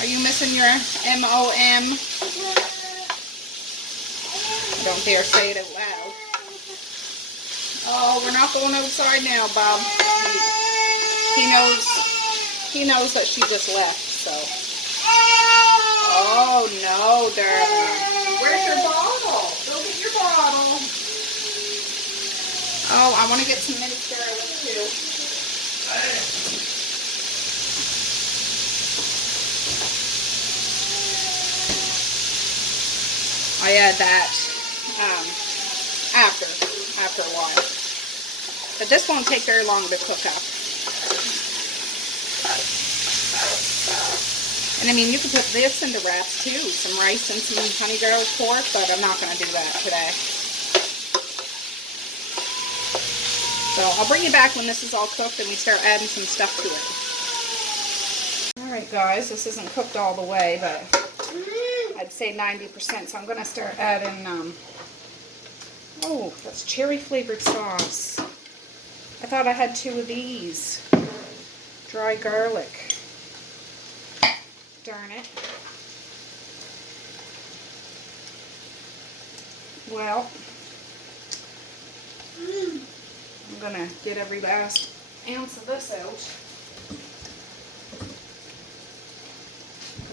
Are you missing your M-O-M? Don't dare say it out loud. Oh, we're not going outside now, Bob. He knows that she just left, so. Oh, no, darling. Where's your bottle? Go get your bottle. Oh, I want to get some mini garlic, too. I add that after a while. But this won't take very long to cook up. And I mean, you could put this into wraps too, some rice and some honey garlic pork, but I'm not going to do that today. So I'll bring you back when this is all cooked and we start adding some stuff to it. Alright guys, this isn't cooked all the way, but I'd say 90%, so I'm going to start adding, oh, that's cherry flavored sauce. I thought I had 2 of these. Dry garlic. Darn it. Well, I'm going to get every last ounce of this out.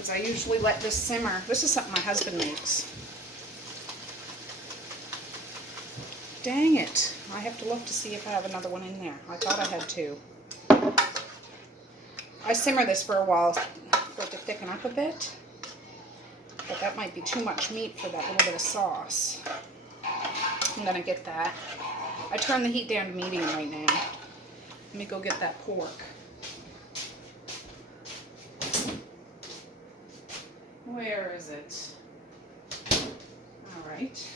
because I usually let this simmer. This is something my husband makes. Dang it. I have to look to see if I have another one in there. I thought I had two. I simmer this for a while for it to thicken up a bit. But that might be too much meat for that little bit of sauce. I'm going to get that. I turned the heat down to medium right now. Let me go get that pork. Where is it? All right.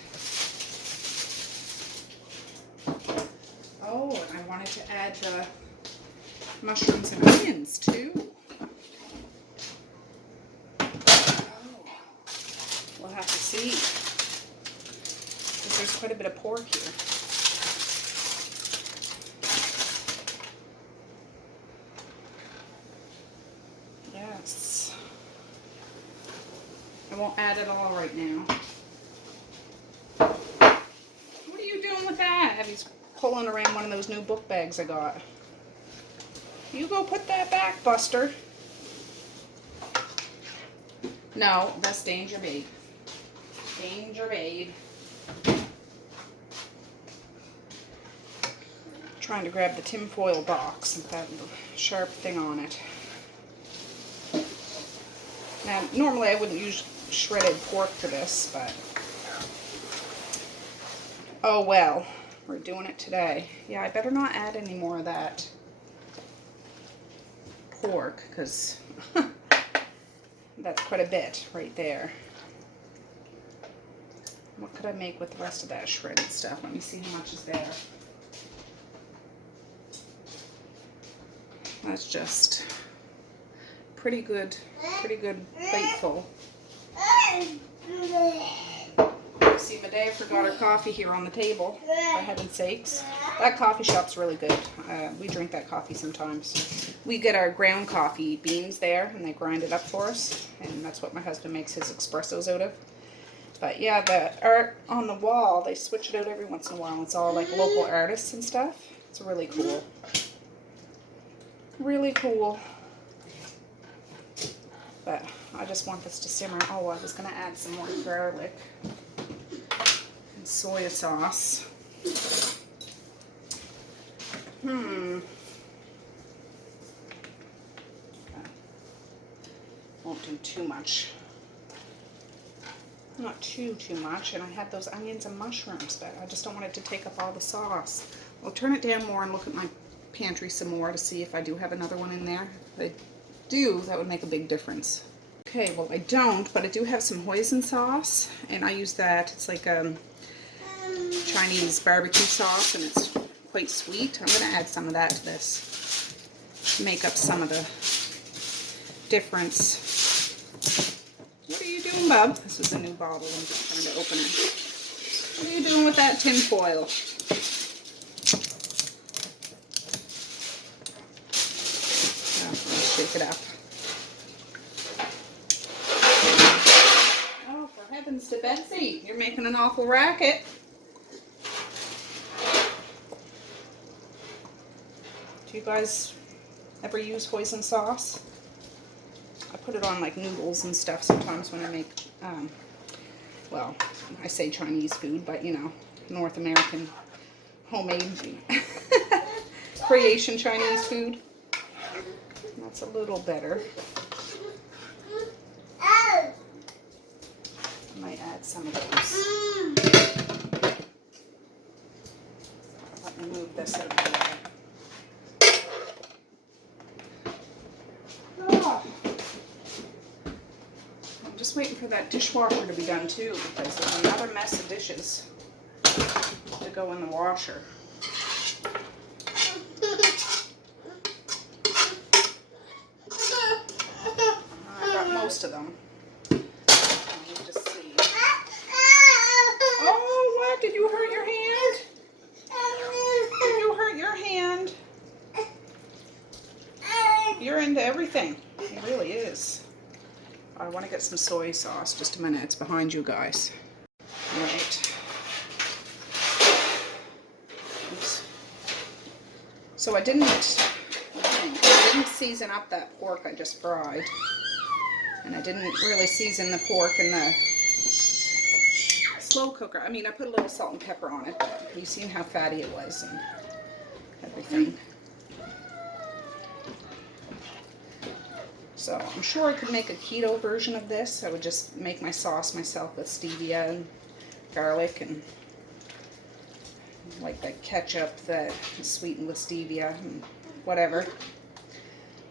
Oh, and I wanted to add the mushrooms and onions too. Oh, we'll have to see. Because there's quite a bit of pork here. Yes. I won't add it all right now. What are you doing with that? He's pulling around one of those new book bags I got. You go put that back, Buster. No, that's Danger Babe. Danger Babe. Trying to grab the tinfoil box with that sharp thing on it. Now, normally I wouldn't use shredded pork for this, but oh well, we're doing it today. Yeah, I better not add any more of that pork, because that's quite a bit right there. What could I make with the rest of that shredded stuff? Let me see how much is there. That's just pretty good plateful. See, Medea forgot her coffee here on the table, for heaven's sakes. That coffee shop's really good. We drink that coffee sometimes. We get our ground coffee beans there, and they grind it up for us, and that's what my husband makes his espressos out of. But yeah, the art on the wall, they switch it out every once in a while. It's all like local artists and stuff. It's really cool. Really cool. But I just want this to simmer. Oh, I was going to add some more garlic and soy sauce. Won't do too much. Not too much. And I had those onions and mushrooms, but I just don't want it to take up all the sauce. I'll turn it down more and look at my pantry some more to see if I do have another one in there. If I do, that would make a big difference. Okay, well I don't, but I do have some hoisin sauce, and I use that. It's like Chinese barbecue sauce, and it's quite sweet. I'm going to add some of that to this, make up some of the difference. What are you doing, bub? This is a new bottle. I'm just trying to open it. What are you doing with that tin foil? Shake it up. Oh, for heavens to Betsy, you're making an awful racket. Do you guys ever use hoisin sauce? I put it on like noodles and stuff sometimes when I make, well, I say Chinese food, but you know, North American homemade creation Chinese food. That's a little better. I might add some of those. Let me move this out of the way. Oh. I'm just waiting for that dishwasher to be done too, because there's another mess of dishes to go in the washer. Most of them. Let me just see. Oh, what? Did you hurt your hand? Did you hurt your hand? You're into everything. He really is. I want to get some soy sauce. Just a minute. It's behind you guys. All right. Oops. So I didn't season up that pork I just fried. And I didn't really season the pork in the slow cooker. I mean, I put a little salt and pepper on it, but you've seen how fatty it was and everything. So I'm sure I could make a keto version of this. I would just make my sauce myself with stevia and garlic and like the ketchup that is sweetened with stevia and whatever.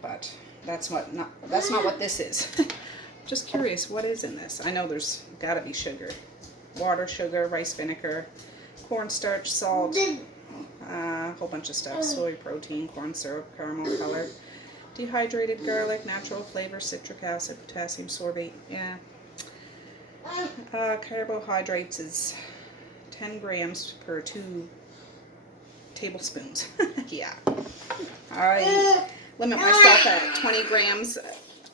But that's not what this is. Just curious, what is in this? I know there's gotta be sugar. Water, sugar, rice vinegar, cornstarch, salt, a whole bunch of stuff. Soy protein, corn syrup, caramel color, dehydrated garlic, natural flavor, citric acid, potassium sorbate. Yeah. Carbohydrates is 10 grams per 2 tablespoons. Yeah. I limit myself at 20 grams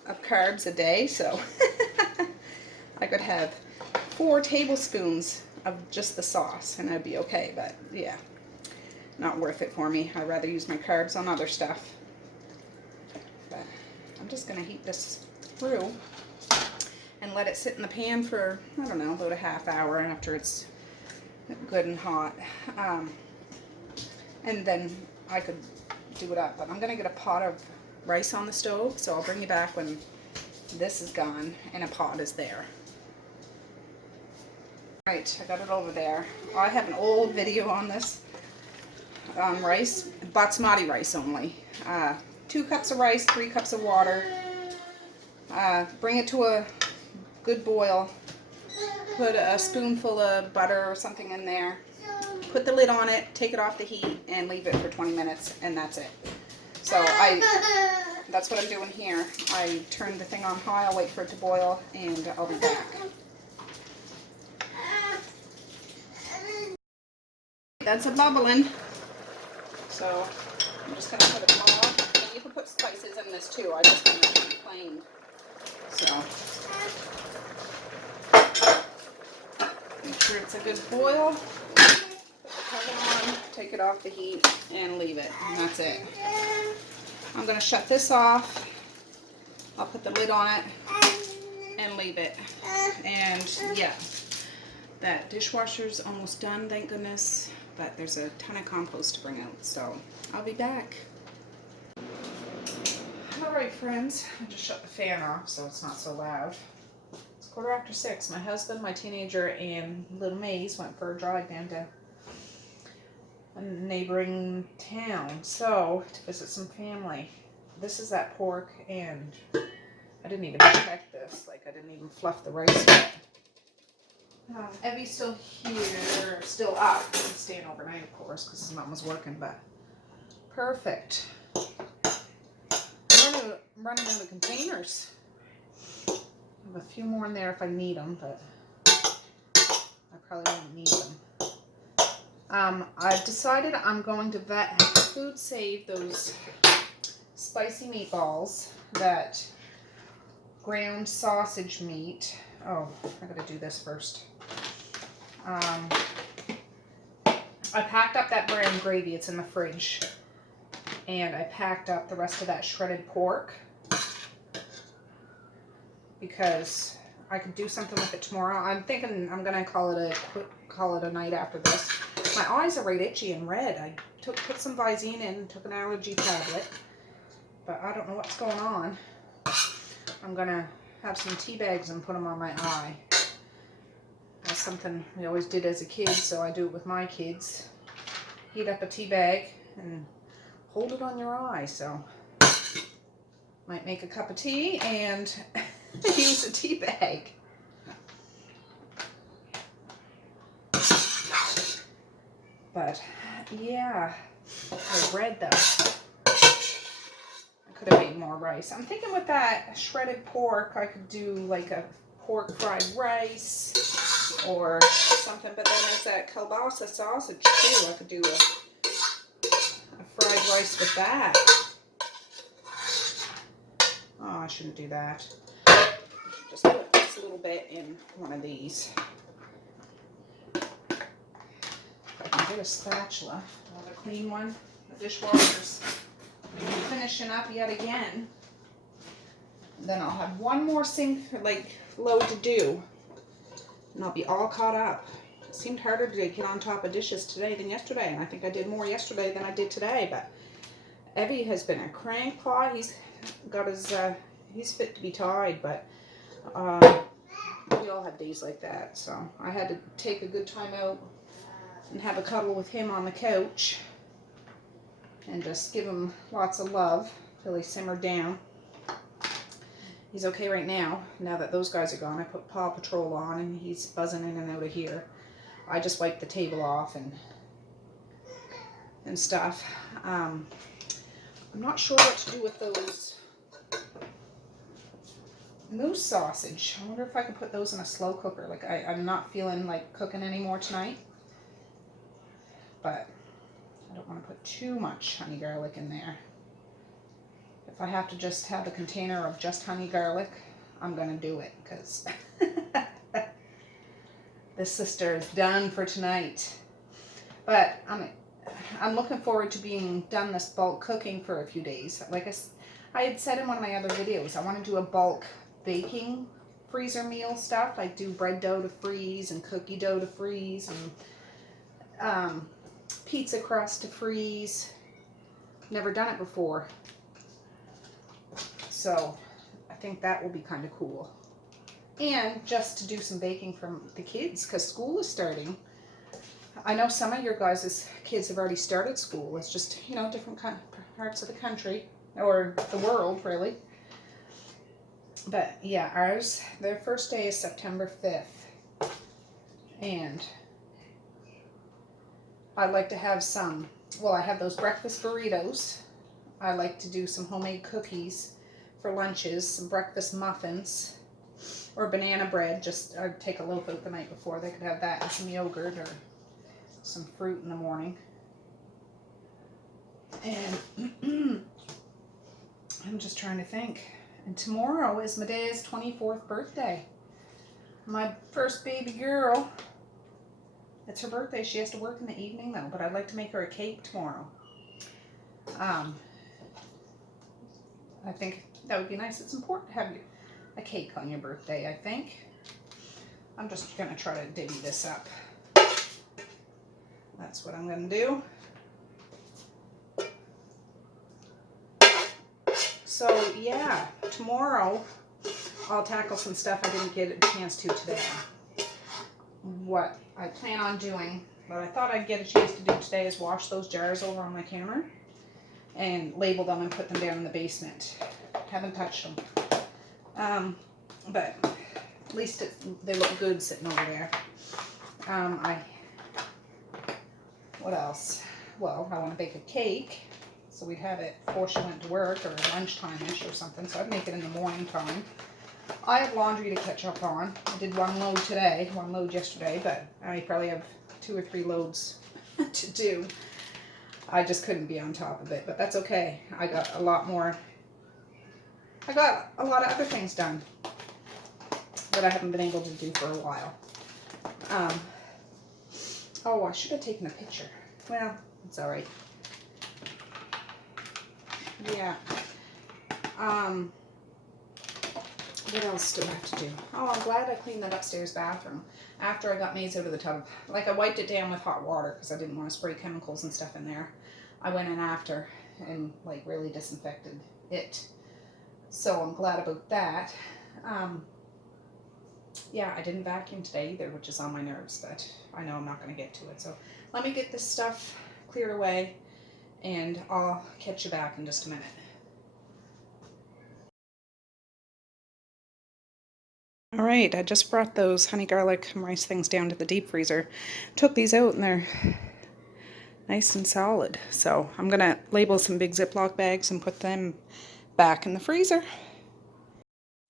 of carbs a day, so I could have 4 tablespoons of just the sauce and I'd be okay, but yeah, not worth it for me. I'd rather use my carbs on other stuff. But I'm just gonna heat this through and let it sit in the pan for, I don't know, about a half hour after it's good and hot. And then I could do it up, but I'm gonna get a pot of rice on the stove, so I'll bring you back when this is gone and a pot is there. Right, I got it over there. I have an old video on this rice, basmati rice only. 2 cups of rice, 3 cups of water. Bring it to a good boil. Put a spoonful of butter or something in there. Put the lid on it, take it off the heat, and leave it for 20 minutes, and that's it. So that's what I'm doing here. I turn the thing on high, I'll wait for it to boil, and I'll be back. That's a bubbling. So I'm just gonna put it on. And you can put spices in this too. I just want it plain. So make sure it's a good boil. Put the cover on, take it off the heat, and leave it. And that's it. I'm gonna shut this off. I'll put the lid on it and leave it. And yeah, that dishwasher's almost done, thank goodness. But there's a ton of compost to bring out, so I'll be back. Alright friends, I just shut the fan off so it's not so loud. It's 6:15. My husband, my teenager, and little Maze went for a drive down to a neighboring town, so to visit some family. This is that pork, and I didn't even check this, like I didn't even fluff the rice yet. Evie's still here, still up. He's staying overnight, of course, because his mom was working, but perfect. I'm running out of containers. I have a few more in there if I need them, but I probably won't need them. I've decided I'm going to food save those spicy meatballs, that ground sausage meat. Oh, I gotta do this first. I packed up that brown gravy, it's in the fridge, and I packed up the rest of that shredded pork because I could do something with it tomorrow. I'm thinking I'm gonna call it a night after this. My eyes are right itchy and red. I put some Visine in, took an allergy tablet, but I don't know what's going on. I'm gonna have some tea bags and put them on my eye. That's something we always did as a kid, so I do it with my kids. Heat up a tea bag and hold it on your eye. So might make a cup of tea and use a tea bag. But yeah, the bread though, I could have made more rice. I'm thinking with that shredded pork, I could do like a pork fried rice or something, but then there's that kielbasa sausage too. I could do a fried rice with that. Oh, I shouldn't do that. I should just put this a little bit in one of these. If I can get a spatula, another clean one. The dishwasher's finishing up yet again. Then I'll have one more load to do, and I'll be all caught up. It seemed harder to get on top of dishes today than yesterday, and I think I did more yesterday than I did today, but Evie has been a crankpot. He's got his, he's fit to be tied, but we all have days like that, so I had to take a good time out and have a cuddle with him on the couch and just give him lots of love till he simmered down. He's okay right now that those guys are gone. I put Paw Patrol on and he's buzzing in and out of here. I just wiped the table off and stuff. I'm not sure what to do with those moose sausage. I wonder if I could put those in a slow cooker. Like I'm not feeling like cooking anymore tonight, but I don't want to put too much honey garlic in there. If I have to just have a container of just honey garlic, I'm gonna do it, because this sister is done for tonight. But I'm looking forward to being done this bulk cooking for a few days. Like I had said in one of my other videos, I want to do a bulk baking freezer meal stuff. Like do bread dough to freeze and cookie dough to freeze and pizza crust to freeze. Never done it before. So I think that will be kind of cool. And just to do some baking for the kids, because school is starting. I know some of your guys' kids have already started school. It's just, you know, different parts of the country, or the world, really. But yeah, ours, their first day is September 5th. And I'd like to have some, well, I have those breakfast burritos. I like to do some homemade cookies for lunches, some breakfast muffins, or banana bread. Just I'd take a loaf out the night before. They could have that and some yogurt or some fruit in the morning. And I'm just trying to think. And tomorrow is Medea's 24th birthday. My first baby girl. It's her birthday. She has to work in the evening though, but I'd like to make her a cake tomorrow. I think that would be nice. It's important to have a cake on your birthday, I think. I'm just going to try to divvy this up. That's what I'm going to do. So, yeah, tomorrow I'll tackle some stuff I didn't get a chance to today. What I plan on doing, what I thought I'd get a chance to do today, is wash those jars over on my counter and label them and put them down in the basement. Haven't touched them. But at least they look good sitting over there. What else? Well, I want to bake a cake, so we'd have it before she went to work or lunchtime-ish or something, so I'd make it in the morning time. I have laundry to catch up on. I did one load today, one load yesterday, but I probably have 2 or 3 loads to do. I just couldn't be on top of it, but that's okay. I got a lot of other things done that I haven't been able to do for a while. Oh, I should have taken a picture. Well, it's all right. Yeah. What else do I have to do? Oh, I'm glad I cleaned that upstairs bathroom after I got Maze out of the tub. Like, I wiped it down with hot water because I didn't want to spray chemicals and stuff in there. I went in after and, like, really disinfected it. So I'm glad about that. Yeah, I didn't vacuum today either, which is on my nerves, but I know I'm not going to get to it. So let me get this stuff cleared away, and I'll catch you back in just a minute. All right, I just brought those honey garlic rice things down to the deep freezer. Took these out and they're nice and solid. So I'm going to label some big Ziploc bags and put them back in the freezer.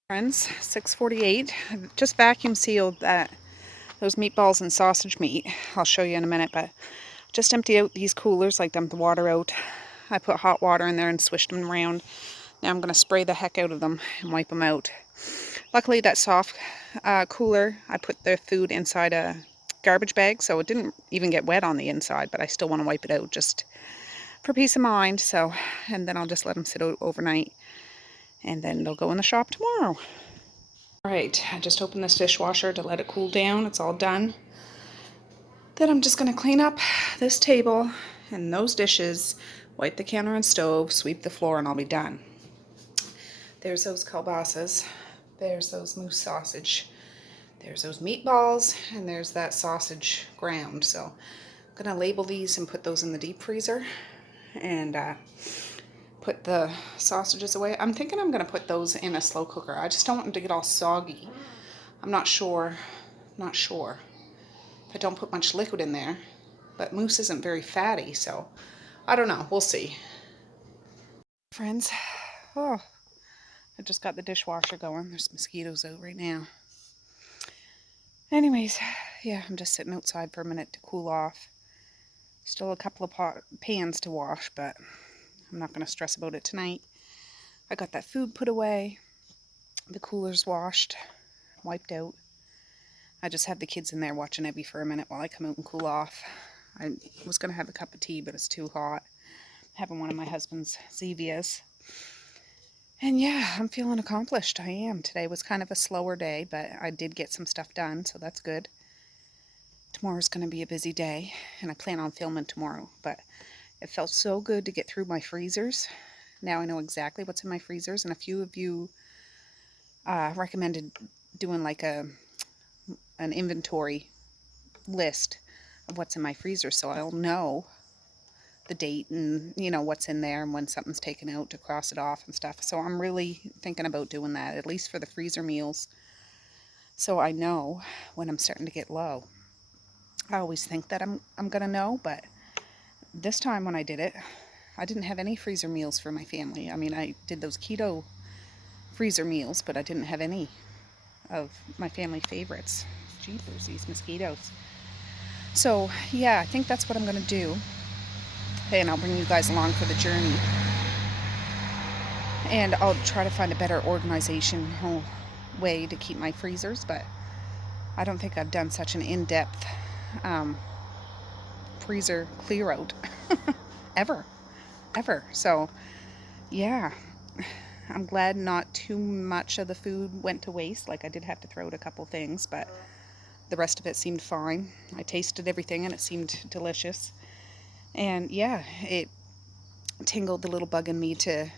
Friends, 6:48. I've just vacuum sealed those meatballs and sausage meat. I'll show you in a minute, but just empty out these coolers, like dump the water out. I put hot water in there and swished them around. Now I'm going to spray the heck out of them and wipe them out. Luckily that soft cooler, I put the food inside a garbage bag, so it didn't even get wet on the inside, but I still want to wipe it out just for peace of mind. So, and then I'll just let them sit out overnight. And then they'll go in the shop tomorrow. All right, I just opened this dishwasher to let it cool down. It's all done. Then I'm just going to clean up this table and those dishes, wipe the counter and stove, sweep the floor, and I'll be done. There's those kielbasa's. There's those moose sausage. There's those meatballs, and there's that sausage ground. So I'm going to label these and put those in the deep freezer and put the sausages away. I'm thinking I'm going to put those in a slow cooker. I just don't want them to get all soggy. I'm not sure. Not sure. If I don't put much liquid in there. But moose isn't very fatty, so I don't know. We'll see. Friends, oh, I just got the dishwasher going. There's mosquitoes out right now. Anyways, yeah, I'm just sitting outside for a minute to cool off. Still a couple of pans to wash, but I'm not going to stress about it tonight. I got that food put away. The cooler's washed, wiped out. I just have the kids in there watching Evie for a minute while I come out and cool off. I was going to have a cup of tea, but it's too hot. I'm having one of my husband's Zevias. And yeah, I'm feeling accomplished. I am. Today was kind of a slower day, but I did get some stuff done, so that's good. Tomorrow's going to be a busy day, and I plan on filming tomorrow, but it felt so good to get through my freezers. Now I know exactly what's in my freezers, and a few of you recommended doing like an inventory list of what's in my freezer, so I'll know the date and what's in there and when something's taken out to cross it off and stuff. So I'm really thinking about doing that, at least for the freezer meals, so I know when I'm starting to get low. I always think that I'm gonna know, but this time when I did it, I didn't have any freezer meals for my family. I mean, I did those keto freezer meals, but I didn't have any of my family favorites. Jeepers, these mosquitoes. So yeah, I think that's what I'm gonna do, and I'll bring you guys along for the journey. And I'll try to find a better organizational way to keep my freezers, but I don't think I've done such an in-depth freezer clear out ever. So yeah, I'm glad not too much of the food went to waste. Like, I did have to throw out a couple things, but the rest of it seemed fine. I tasted everything and it seemed delicious. And yeah, it tingled the little bug in me to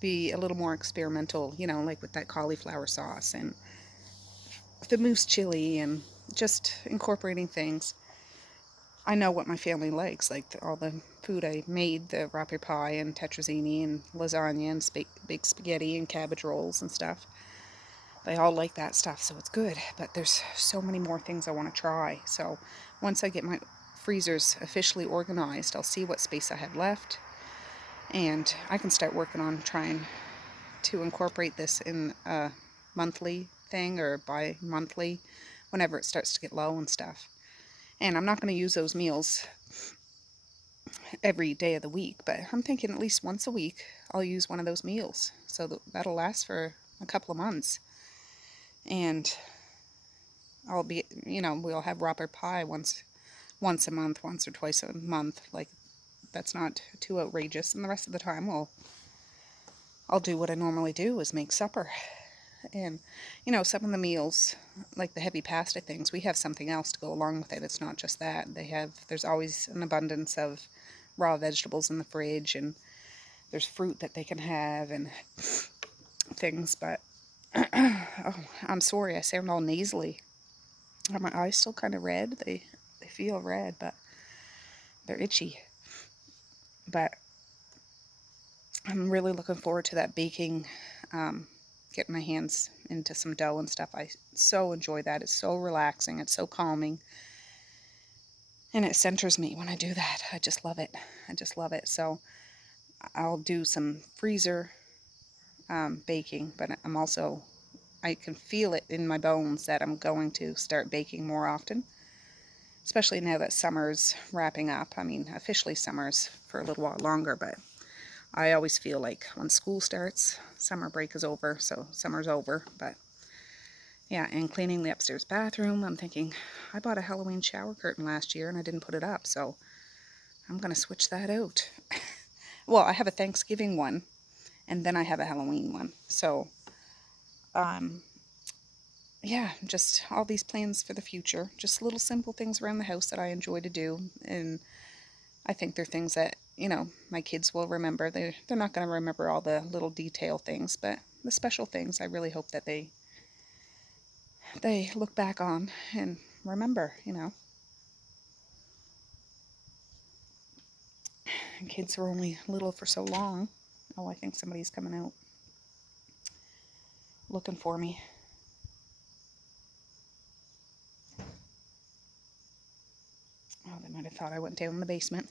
be a little more experimental, like with that cauliflower sauce and the moose chili and just incorporating things. I know what my family likes, like all the food I made, the raspberry pie and tetrazzini and lasagna and big spaghetti and cabbage rolls and stuff. They all like that stuff, so it's good. But there's so many more things I want to try. So once I get my freezers officially organized, I'll see what space I have left. And I can start working on trying to incorporate this in a monthly thing or bi-monthly, whenever it starts to get low and stuff. And I'm not going to use those meals every day of the week, but I'm thinking at least once a week I'll use one of those meals. So that'll last for a couple of months. And I'll be, we'll have raspberry pie once a month, once or twice a month. Like, that's not too outrageous. And the rest of the time I'll do what I normally do, is make supper. And, some of the meals, like the heavy pasta things, we have something else to go along with it. It's not just that. There's always an abundance of raw vegetables in the fridge, and there's fruit that they can have and things. But, oh, I'm sorry, I sound all nasally. Are my eyes still kind of red? They feel red, but they're itchy. But I'm really looking forward to that baking, getting my hands into some dough and stuff. I so enjoy that. It's so relaxing. It's so calming. And it centers me when I do that. I just love it. So I'll do some freezer baking, but I can feel it in my bones that I'm going to start baking more often, especially now that summer's wrapping up. I mean, officially summer's for a little while longer, but I always feel like when school starts, summer break is over, so summer's over. But yeah, and cleaning the upstairs bathroom, I'm thinking, I bought a Halloween shower curtain last year and I didn't put it up, so I'm going to switch that out. Well, I have a Thanksgiving one, and then I have a Halloween one. So, yeah, just all these plans for the future. Just little simple things around the house that I enjoy to do, and I think they're things that, you know, my kids will remember. They're not going to remember all the little detail things, but the special things, I really hope that they look back on and remember, you know. And kids are only little for so long. Oh, I think somebody's coming out looking for me. Oh, they might have thought I went down in the basement.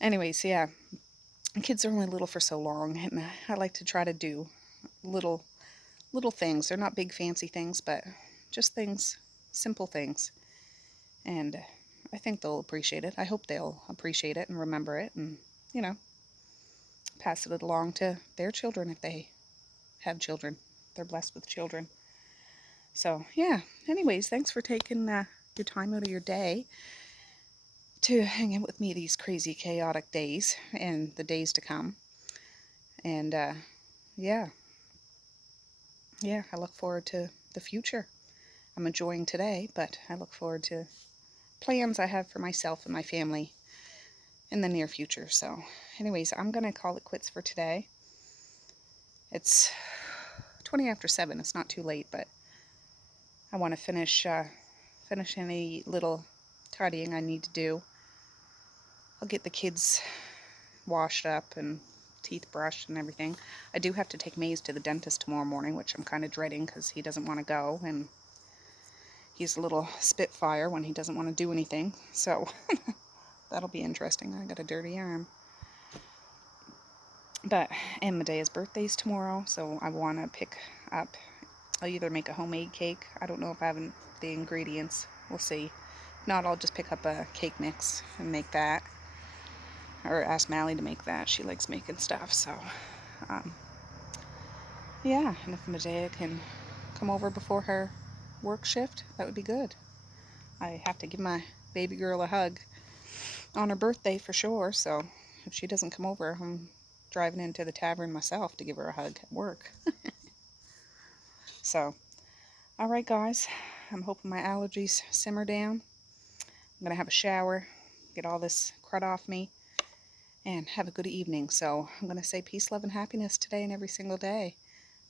Anyways, yeah, kids are only little for so long, and I like to try to do little things. They're not big fancy things, but just things, simple things. And I think they'll appreciate it. I hope they'll appreciate it and remember it, and, you know, pass it along to their children if they have children. They're blessed with children. So, yeah. Anyways, thanks for taking your time out of your day to hang out with me these crazy, chaotic days and the days to come. And, yeah. Yeah, I look forward to the future. I'm enjoying today, but I look forward to plans I have for myself and my family in the near future. So, anyways, I'm going to call it quits for today. It's 20 after 7. It's not too late, but I want to finish any little tidying I need to do. I'll get the kids washed up and teeth brushed and everything. I do have to take Maze to the dentist tomorrow morning, which I'm kind of dreading because he doesn't want to go, and he's a little spitfire when he doesn't want to do anything. So that'll be interesting. I got a dirty arm. But, and Medea's birthday's tomorrow, so I want to pick up, I'll either make a homemade cake. I don't know if I have the ingredients. We'll see. If not, I'll just pick up a cake mix and make that. Or ask Mally to make that. She likes making stuff, so, yeah. And if Medea can come over before her work shift, that would be good. I have to give my baby girl a hug on her birthday for sure, so if she doesn't come over, I'm driving into the tavern myself to give her a hug at work. So, alright guys, I'm hoping my allergies simmer down. I'm going to have a shower, get all this crud off me, and have a good evening. So, I'm going to say peace, love, and happiness today and every single day.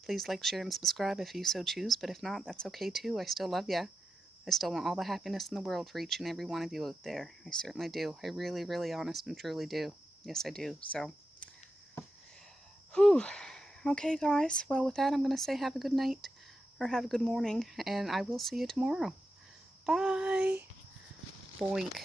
Please like, share, and subscribe if you so choose, but if not, that's okay too. I still love ya. I still want all the happiness in the world for each and every one of you out there. I certainly do. I really, really honest and truly do. Yes, I do. So, whew. Okay, guys. Well, with that, I'm going to say have a good night or have a good morning, and I will see you tomorrow. Bye. Boink.